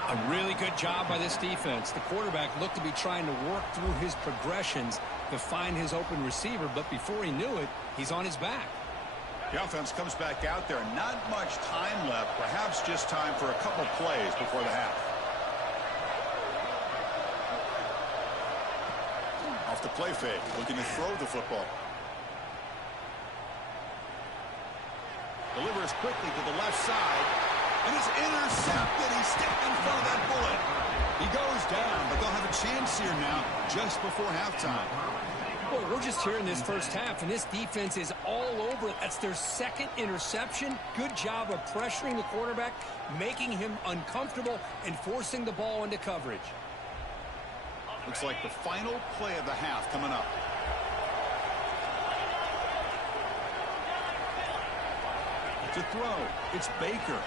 A really good job by this defense. The quarterback looked to be trying to work through his progressions to find his open receiver, but before he knew it, he's on his back. The offense comes back out there. Not much time left. Perhaps just time for a couple plays before the half. Off the play fake, looking to throw the football. Delivers quickly to the left side. And it's intercepted. He stepped in front of that bullet. He goes down, but they'll have a chance here now just before halftime. Boy, we're just here in this first half, and this defense is all over it. That's their second interception. Good job of pressuring the quarterback, making him uncomfortable, and forcing the ball into coverage. Looks like the final play of the half coming up. To throw, it's Baker.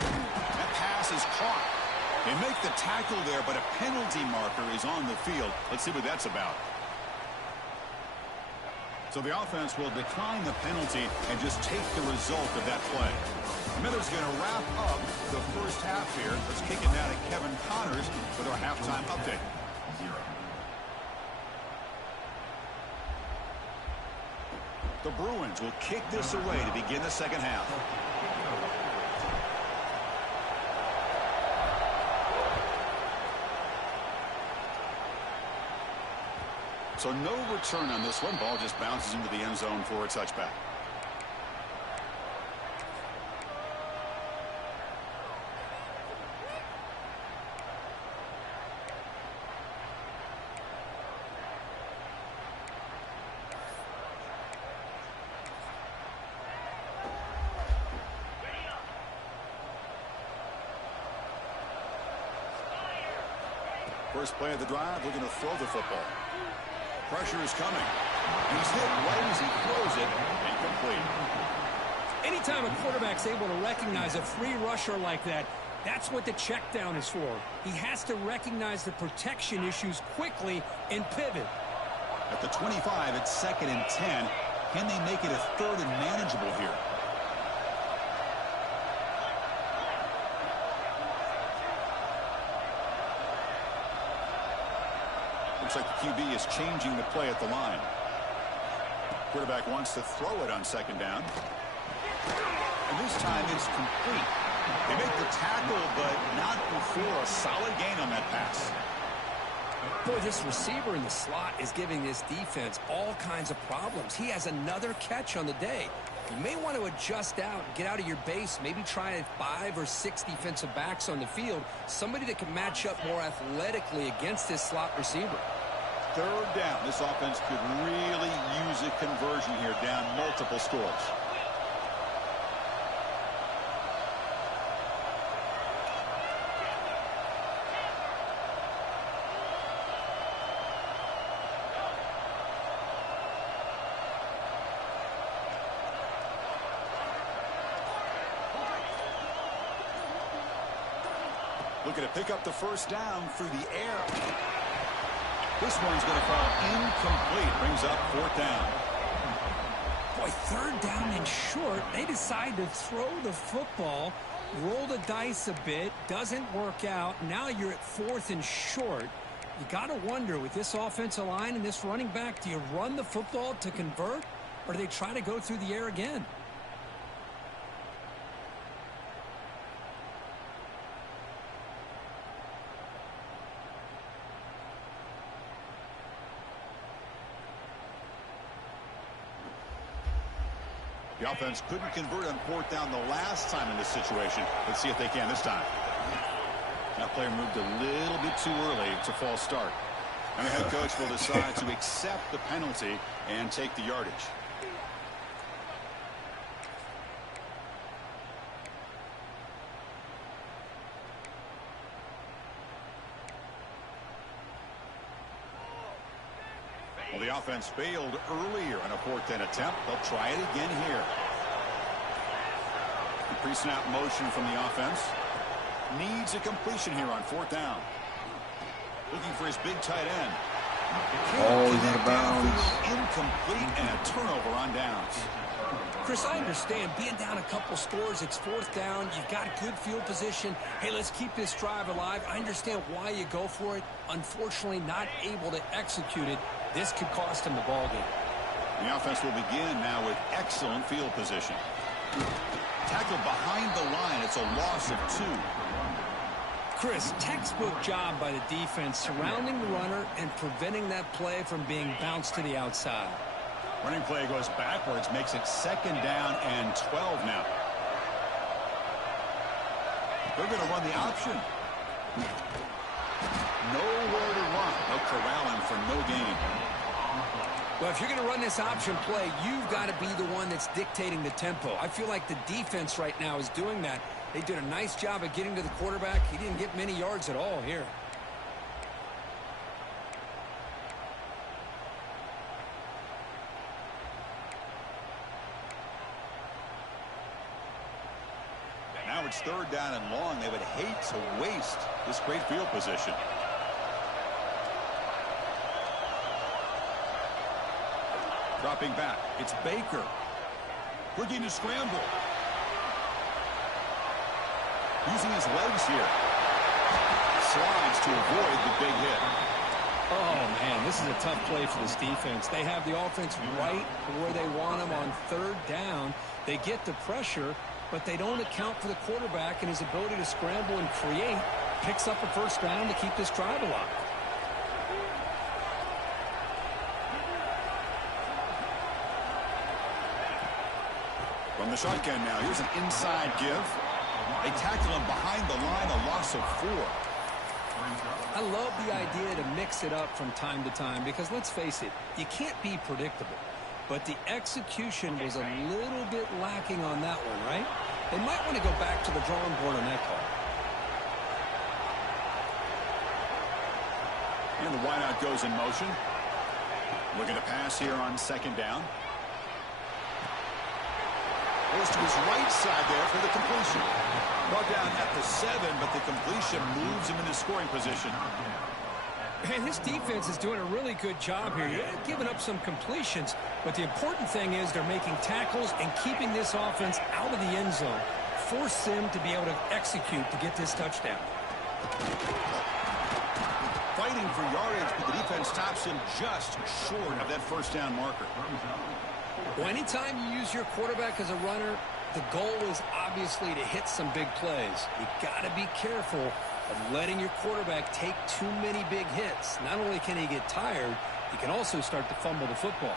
That pass is caught. They make the tackle there, but a penalty marker is on the field. Let's see what that's about. So the offense will decline the penalty and just take the result of that play. Miller's going to wrap up the first half here. Let's kick it down to Kevin Connors with our halftime update. The Bruins will kick this away to begin the second half. So no return on this one. Ball just bounces into the end zone for a touchback. First play of the drive, looking to throw the football. Pressure is coming. And he's hit right as he throws it. Incomplete. Anytime a quarterback's able to recognize a free rusher like that, that's what the check down is for. He has to recognize the protection issues quickly and pivot. At the 25, it's 2nd and 10. Can they make it a 3rd and manageable here? Looks like the QB is changing the play at the line. Quarterback wants to throw it on 2nd down. And this time it's complete. They make the tackle, but not before a solid gain on that pass. Boy, this receiver in the slot is giving this defense all kinds of problems. He has another catch on the day. You may want to adjust out, get out of your base, maybe try 5 or 6 defensive backs on the field, somebody that can match up more athletically against this slot receiver. 3rd down. This offense could really use a conversion here, down multiple scores. Looking to pick up the first down through the air. This one's going to fall incomplete. Brings up 4th down. Boy, 3rd down and short. They decide to throw the football, roll the dice a bit, doesn't work out. Now you're at 4th and short. You got to wonder, with this offensive line and this running back, do you run the football to convert, or do they try to go through the air again? The offense couldn't convert on 4th down the last time in this situation. Let's see if they can this time. That player moved a little bit too early. It's a false start. And the head coach will decide to accept the penalty and take the yardage. Well, the offense failed earlier on a 4th down attempt. They'll try it again here. The pre-snap motion from the offense. Needs a completion here on 4th down. Looking for his big tight end. Oh, he's out of bounds. Incomplete and a turnover on downs. Chris, I understand being down a couple scores, it's fourth down, you've got good field position. Hey, let's keep this drive alive. I understand why you go for it. Unfortunately, not able to execute it. This could cost him the ball game. The offense will begin now with excellent field position. Tackle behind the line. It's a loss of 2. Chris, textbook job by the defense surrounding the runner and preventing that play from being bounced to the outside. Running play goes backwards, makes it 2nd down and 12 now. They're going to run the option. Nowhere to run. They'll corral him for no gain. Well, if you're going to run this option play, you've got to be the one that's dictating the tempo. I feel like the defense right now is doing that. They did a nice job of getting to the quarterback. He didn't get many yards at all here. Now it's 3rd down and long. They would hate to waste this great field position. Dropping back. It's Baker. Looking to scramble. Using his legs here. Slides to avoid the big hit. Oh, man, this is a tough play for this defense. They have the offense right where they want them on 3rd down. They get the pressure, but they don't account for the quarterback and his ability to scramble and create. Picks up a 1st down to keep this drive alive. From the shotgun now, here's an inside give. They tackle him behind the line, a loss of 4. I love the idea to mix it up from time to time because, let's face it, you can't be predictable. But the execution was a little bit lacking on that one, right? They might want to go back to the drawing board on that call. And the wideout goes in motion. Looking to pass here on 2nd down. Goes to his right side there for the completion. Brought down at the 7, but the completion moves him into scoring position. And this defense is doing a really good job here. Yeah, giving up some completions, but the important thing is they're making tackles and keeping this offense out of the end zone. Force them to be able to execute to get this touchdown. Fighting for yardage, but the defense stops him just short of that 1st down marker. Well, anytime you use your quarterback as a runner, the goal is obviously to hit some big plays. You got to be careful of letting your quarterback take too many big hits. Not only can he get tired, he can also start to fumble the football.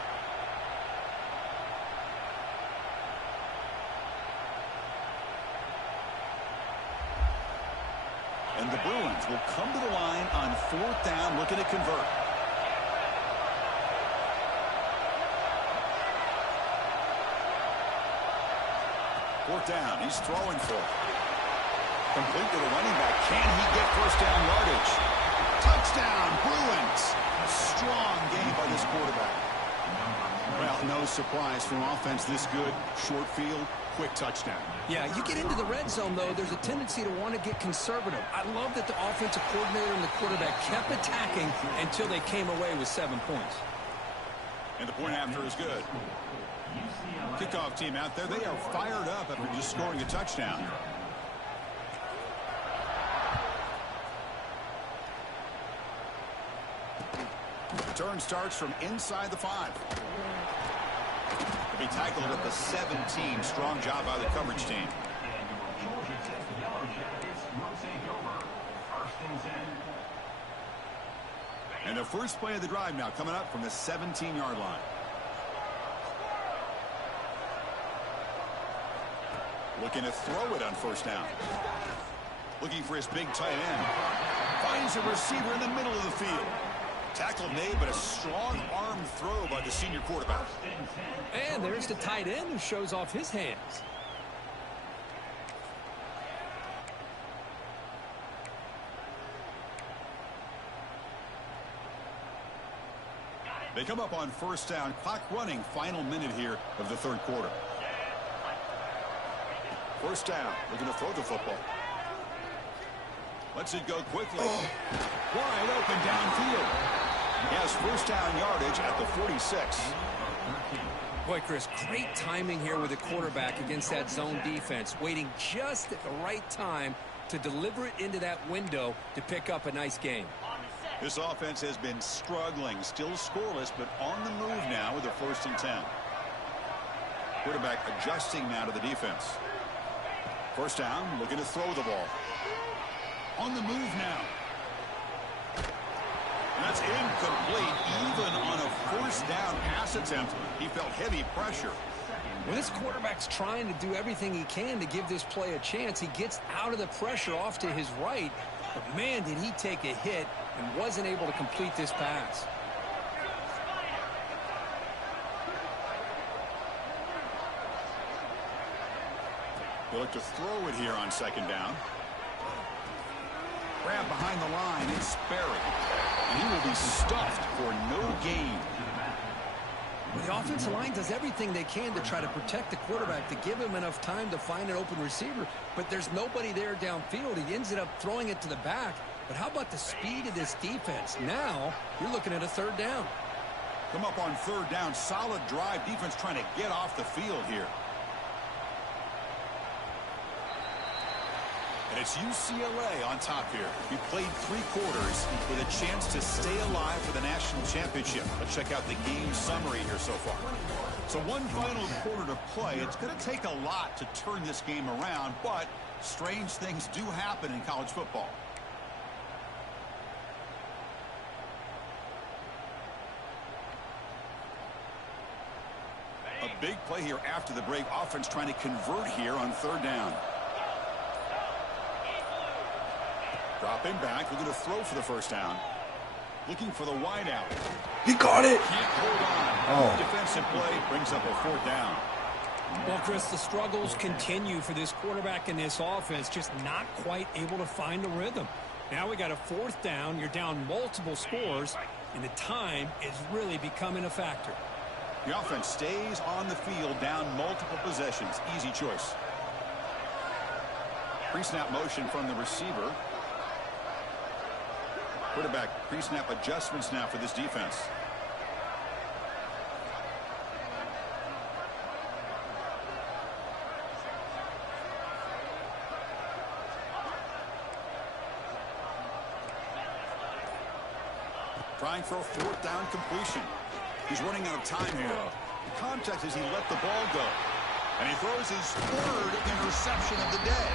And the Bruins will come to the line on 4th down, looking to convert. Fourth down, he's throwing for it. Complete to the running back. Can he get 1st down yardage? Touchdown, Bruins. A strong game by this quarterback. Well, no surprise from offense this good. Short field, quick touchdown. Yeah, you get into the red zone, though, there's a tendency to want to get conservative. I love that the offensive coordinator and the quarterback kept attacking until they came away with 7 points. And the point after is good. Kickoff team out there, they are fired up after just scoring a touchdown. Turn starts from inside the 5. He'll be tackled at the 17. Strong job by the coverage team. And the first play of the drive now coming up from the 17-yard line. Looking to throw it on 1st down. Looking for his big tight end. Finds a receiver in the middle of the field. Tackle made, but a strong arm throw by the senior quarterback. And there's the tight end who shows off his hands. They come up on 1st down. Clock running. Final minute here of the 3rd quarter. 1st down. Looking to throw the football. Lets it go quickly. Wide open downfield. He has 1st down yardage at the 46. Boy, Chris, great timing here with the quarterback against that zone defense, waiting just at the right time to deliver it into that window to pick up a nice game. This offense has been struggling, still scoreless, but on the move now with their 1st and 10. Quarterback adjusting now to the defense. 1st down, looking to throw the ball. On the move now. That's incomplete. Even on a 1st down pass attempt, he felt heavy pressure. When this quarterback's trying to do everything he can to give this play a chance, he gets out of the pressure off to his right. But, man, did he take a hit and wasn't able to complete this pass. They look to throw it here on 2nd down. Grab behind the line. It's Sperry. And he will be stuffed for no gain. The offensive line does everything they can to try to protect the quarterback, to give him enough time to find an open receiver, but there's nobody there downfield. He ends up throwing it to the back. But how about the speed of this defense? Now you're looking at a 3rd down. Come up on 3rd down. Solid drive. Defense trying to get off the field here. And it's UCLA on top here. We played 3 quarters with a chance to stay alive for the national championship. Let's check out the game summary here so far. So one final quarter to play. It's going to take a lot to turn this game around, but strange things do happen in college football. A big play here after the break. Offense trying to convert here on 3rd down. Dropping back, looking to throw for the 1st down. Looking for the wide out. He caught it. Can't hold on. Defensive play brings up a 4th down. Well, Chris, the struggles continue for this quarterback in this offense, just not quite able to find a rhythm. Now we got a 4th down. You're down multiple scores, and the time is really becoming a factor. The offense stays on the field, down multiple possessions. Easy choice. Pre-snap motion from the receiver. Quarterback pre-snap adjustments now for this defense. Trying for a 4th down completion. He's running out of time here. The context is he let the ball go. And he throws his 3rd interception of the day.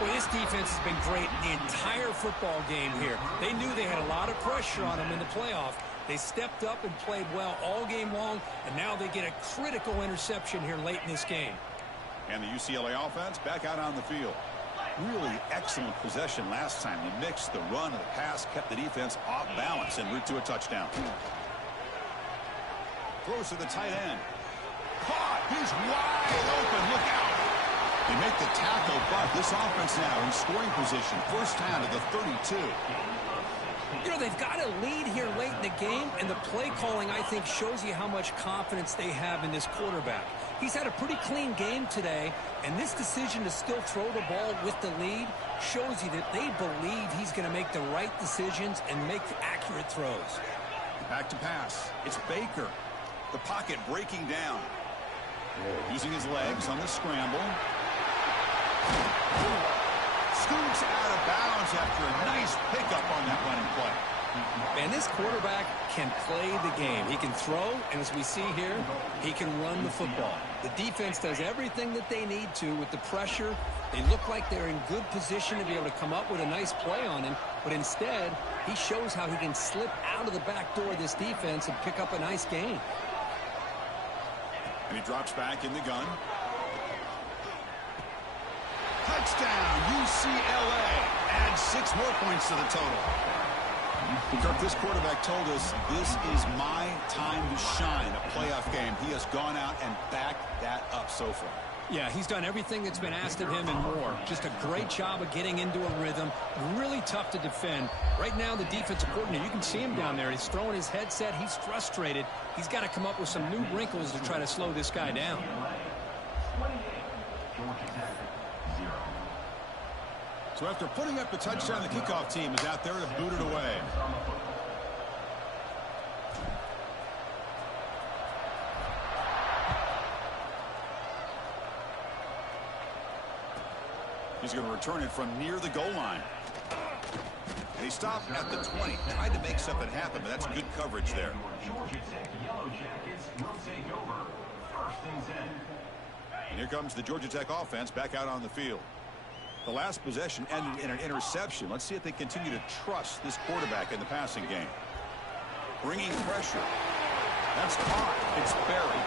Well, this defense has been great the entire football game here. They knew they had a lot of pressure on them in the playoff. They stepped up and played well all game long, and now they get a critical interception here late in this game. And the UCLA offense back out on the field. Really excellent possession last time. The mix, the run, and the pass kept the defense off balance en route to a touchdown. Throws to the tight end. Caught. He's wide open. Look out. They make the tackle, but this offense now in scoring position. 1st down to the 32. You know, they've got a lead here late in the game, and the play calling, I think, shows you how much confidence they have in this quarterback. He's had a pretty clean game today, and this decision to still throw the ball with the lead shows you that they believe he's going to make the right decisions and make accurate throws. Back to pass. It's Baker. The pocket breaking down. Using his legs on the scramble. Scoots out of bounds after a nice pickup on that running play. And this quarterback can play the game. He can throw, and as we see here, he can run the football. The defense does everything that they need to with the pressure. They look like they're in good position to be able to come up with a nice play on him, but instead, he shows how he can slip out of the back door of this defense and pick up a nice gain. And he drops back in the gun. Touchdown, UCLA. Adds 6 more points to the total. Kirk, this quarterback told us this is my time to shine, a playoff game. He has gone out and backed that up so far. Yeah, he's done everything that's been asked of him and more. Just a great job of getting into a rhythm. Really tough to defend. Right now, the defensive coordinator, you can see him down there. He's throwing his headset. He's frustrated. He's got to come up with some new wrinkles to try to slow this guy down. So after putting up the touchdown, the kickoff team is out there to boot it away. He's going to return it from near the goal line. And he stopped at the 20. Tried to make something happen, but that's good coverage there. Georgia Tech Yellow Jackets will take over. First and 10. And here comes the Georgia Tech offense back out on the field. The last possession ended in an interception. Let's see if they continue to trust this quarterback in the passing game. Bringing pressure. That's caught. It's buried.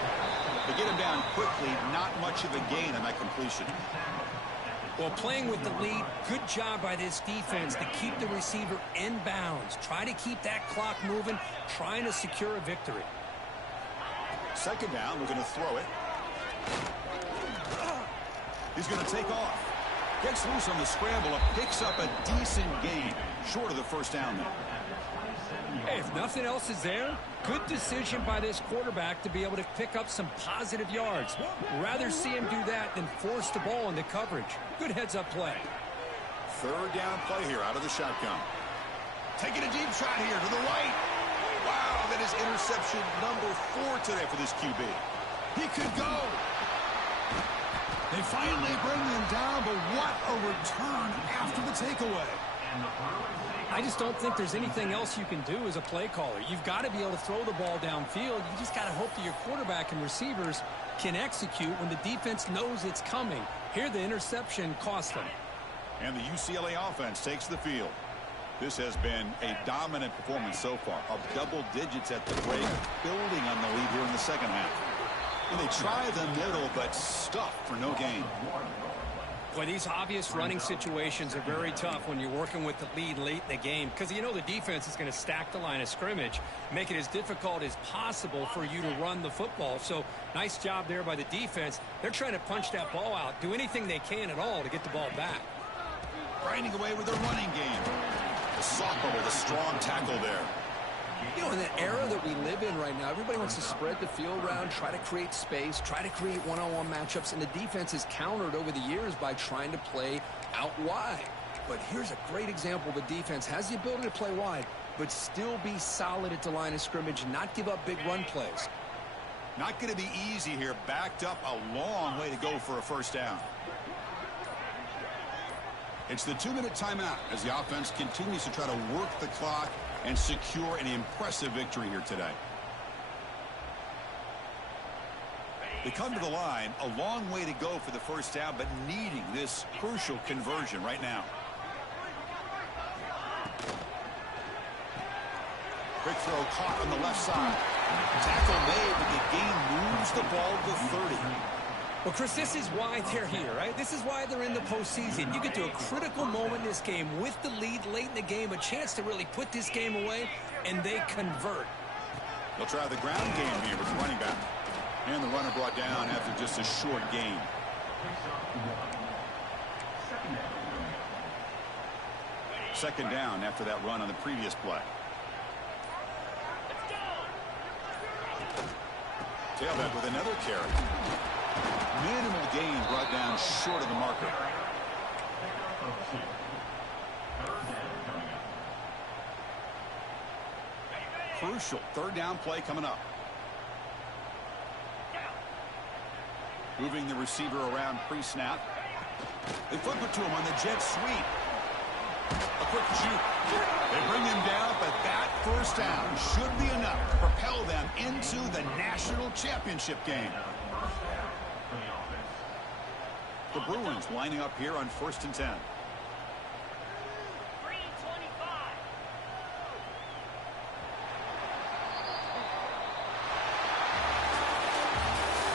They get him down quickly. Not much of a gain on that completion. Well, playing with the lead, good job by this defense to keep the receiver in bounds. Try to keep that clock moving, trying to secure a victory. Second down, we're going to throw it. He's going to take off. Gets loose on the scramble, picks up a decent gain. Short of the first down there. Hey, if nothing else is there, good decision by this quarterback to be able to pick up some positive yards. Rather see him do that than force the ball into coverage. Good heads-up play. Third down play here out of the shotgun. Taking a deep shot here to the right. Wow, that is interception number 4 today for this QB. He could go. They finally bring him down, but what a return after the takeaway. I just don't think there's anything else you can do as a play caller. You've got to be able to throw the ball downfield. You just got to hope that your quarterback and receivers can execute when the defense knows it's coming. Here, the interception cost them. And the UCLA offense takes the field. This has been a dominant performance so far. Up double digits at the break, building on the lead here in the second half. And they try the middle, but stuff for no gain. Boy, these obvious running situations are very tough when you're working with the lead late in the game because you know the defense is going to stack the line of scrimmage, make it as difficult as possible for you to run the football. So nice job there by the defense. They're trying to punch that ball out, do anything they can at all to get the ball back. Grinding away with their running game. The sophomore with a strong tackle there. You know, in the era that we live in right now, everybody wants to spread the field around, try to create space, try to create one-on-one matchups, and the defense is countered over the years by trying to play out wide. But here's a great example. The defense has the ability to play wide, but still be solid at the line of scrimmage, not give up big run plays. Not going to be easy here. Backed up a long way to go for a first down. It's the 2-minute timeout as the offense continues to try to work the clock and secure an impressive victory here today. They come to the line, a long way to go for the first down, but needing this crucial conversion right now. Quick throw caught on the left side. Tackle made, but the game moves the ball to 30. Well, Chris, this is why they're here, right? This is why they're in the postseason. You get to a critical moment in this game with the lead late in the game, a chance to really put this game away, and they convert. They'll try the ground game here with the running back. And the runner brought down after just a short gain. Second down after that run on the previous play. Tailback with another carry. Minimal gain brought down short of the marker. Crucial third down play coming up. Moving the receiver around pre-snap. They flip it to him on the jet sweep. A quick shoot. They bring him down, but that first down should be enough to propel them into the national championship game. The Bruins lining up here on 1st and 10.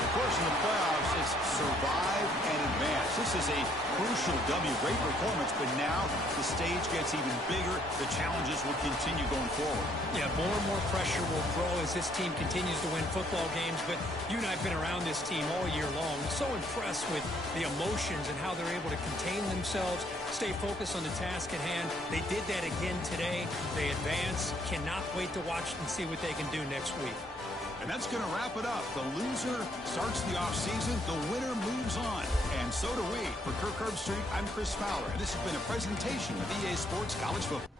Of course, in the playoffs, it's survive and advance. This is a crucial W. Great performance, but now the stage gets even bigger. The challenges will continue going forward. Yeah, more and more pressure will grow as this team continues to win football games. But you and I have been around this team all year long. So impressed with the emotions and how they're able to contain themselves, stay focused on the task at hand. They did that again today. They advance. Cannot wait to watch and see what they can do next week. And that's going to wrap it up. The loser starts the offseason. The winner moves on. And so do we. For Kirk Herbstreit, I'm Chris Fowler. And this has been a presentation of EA Sports College Football.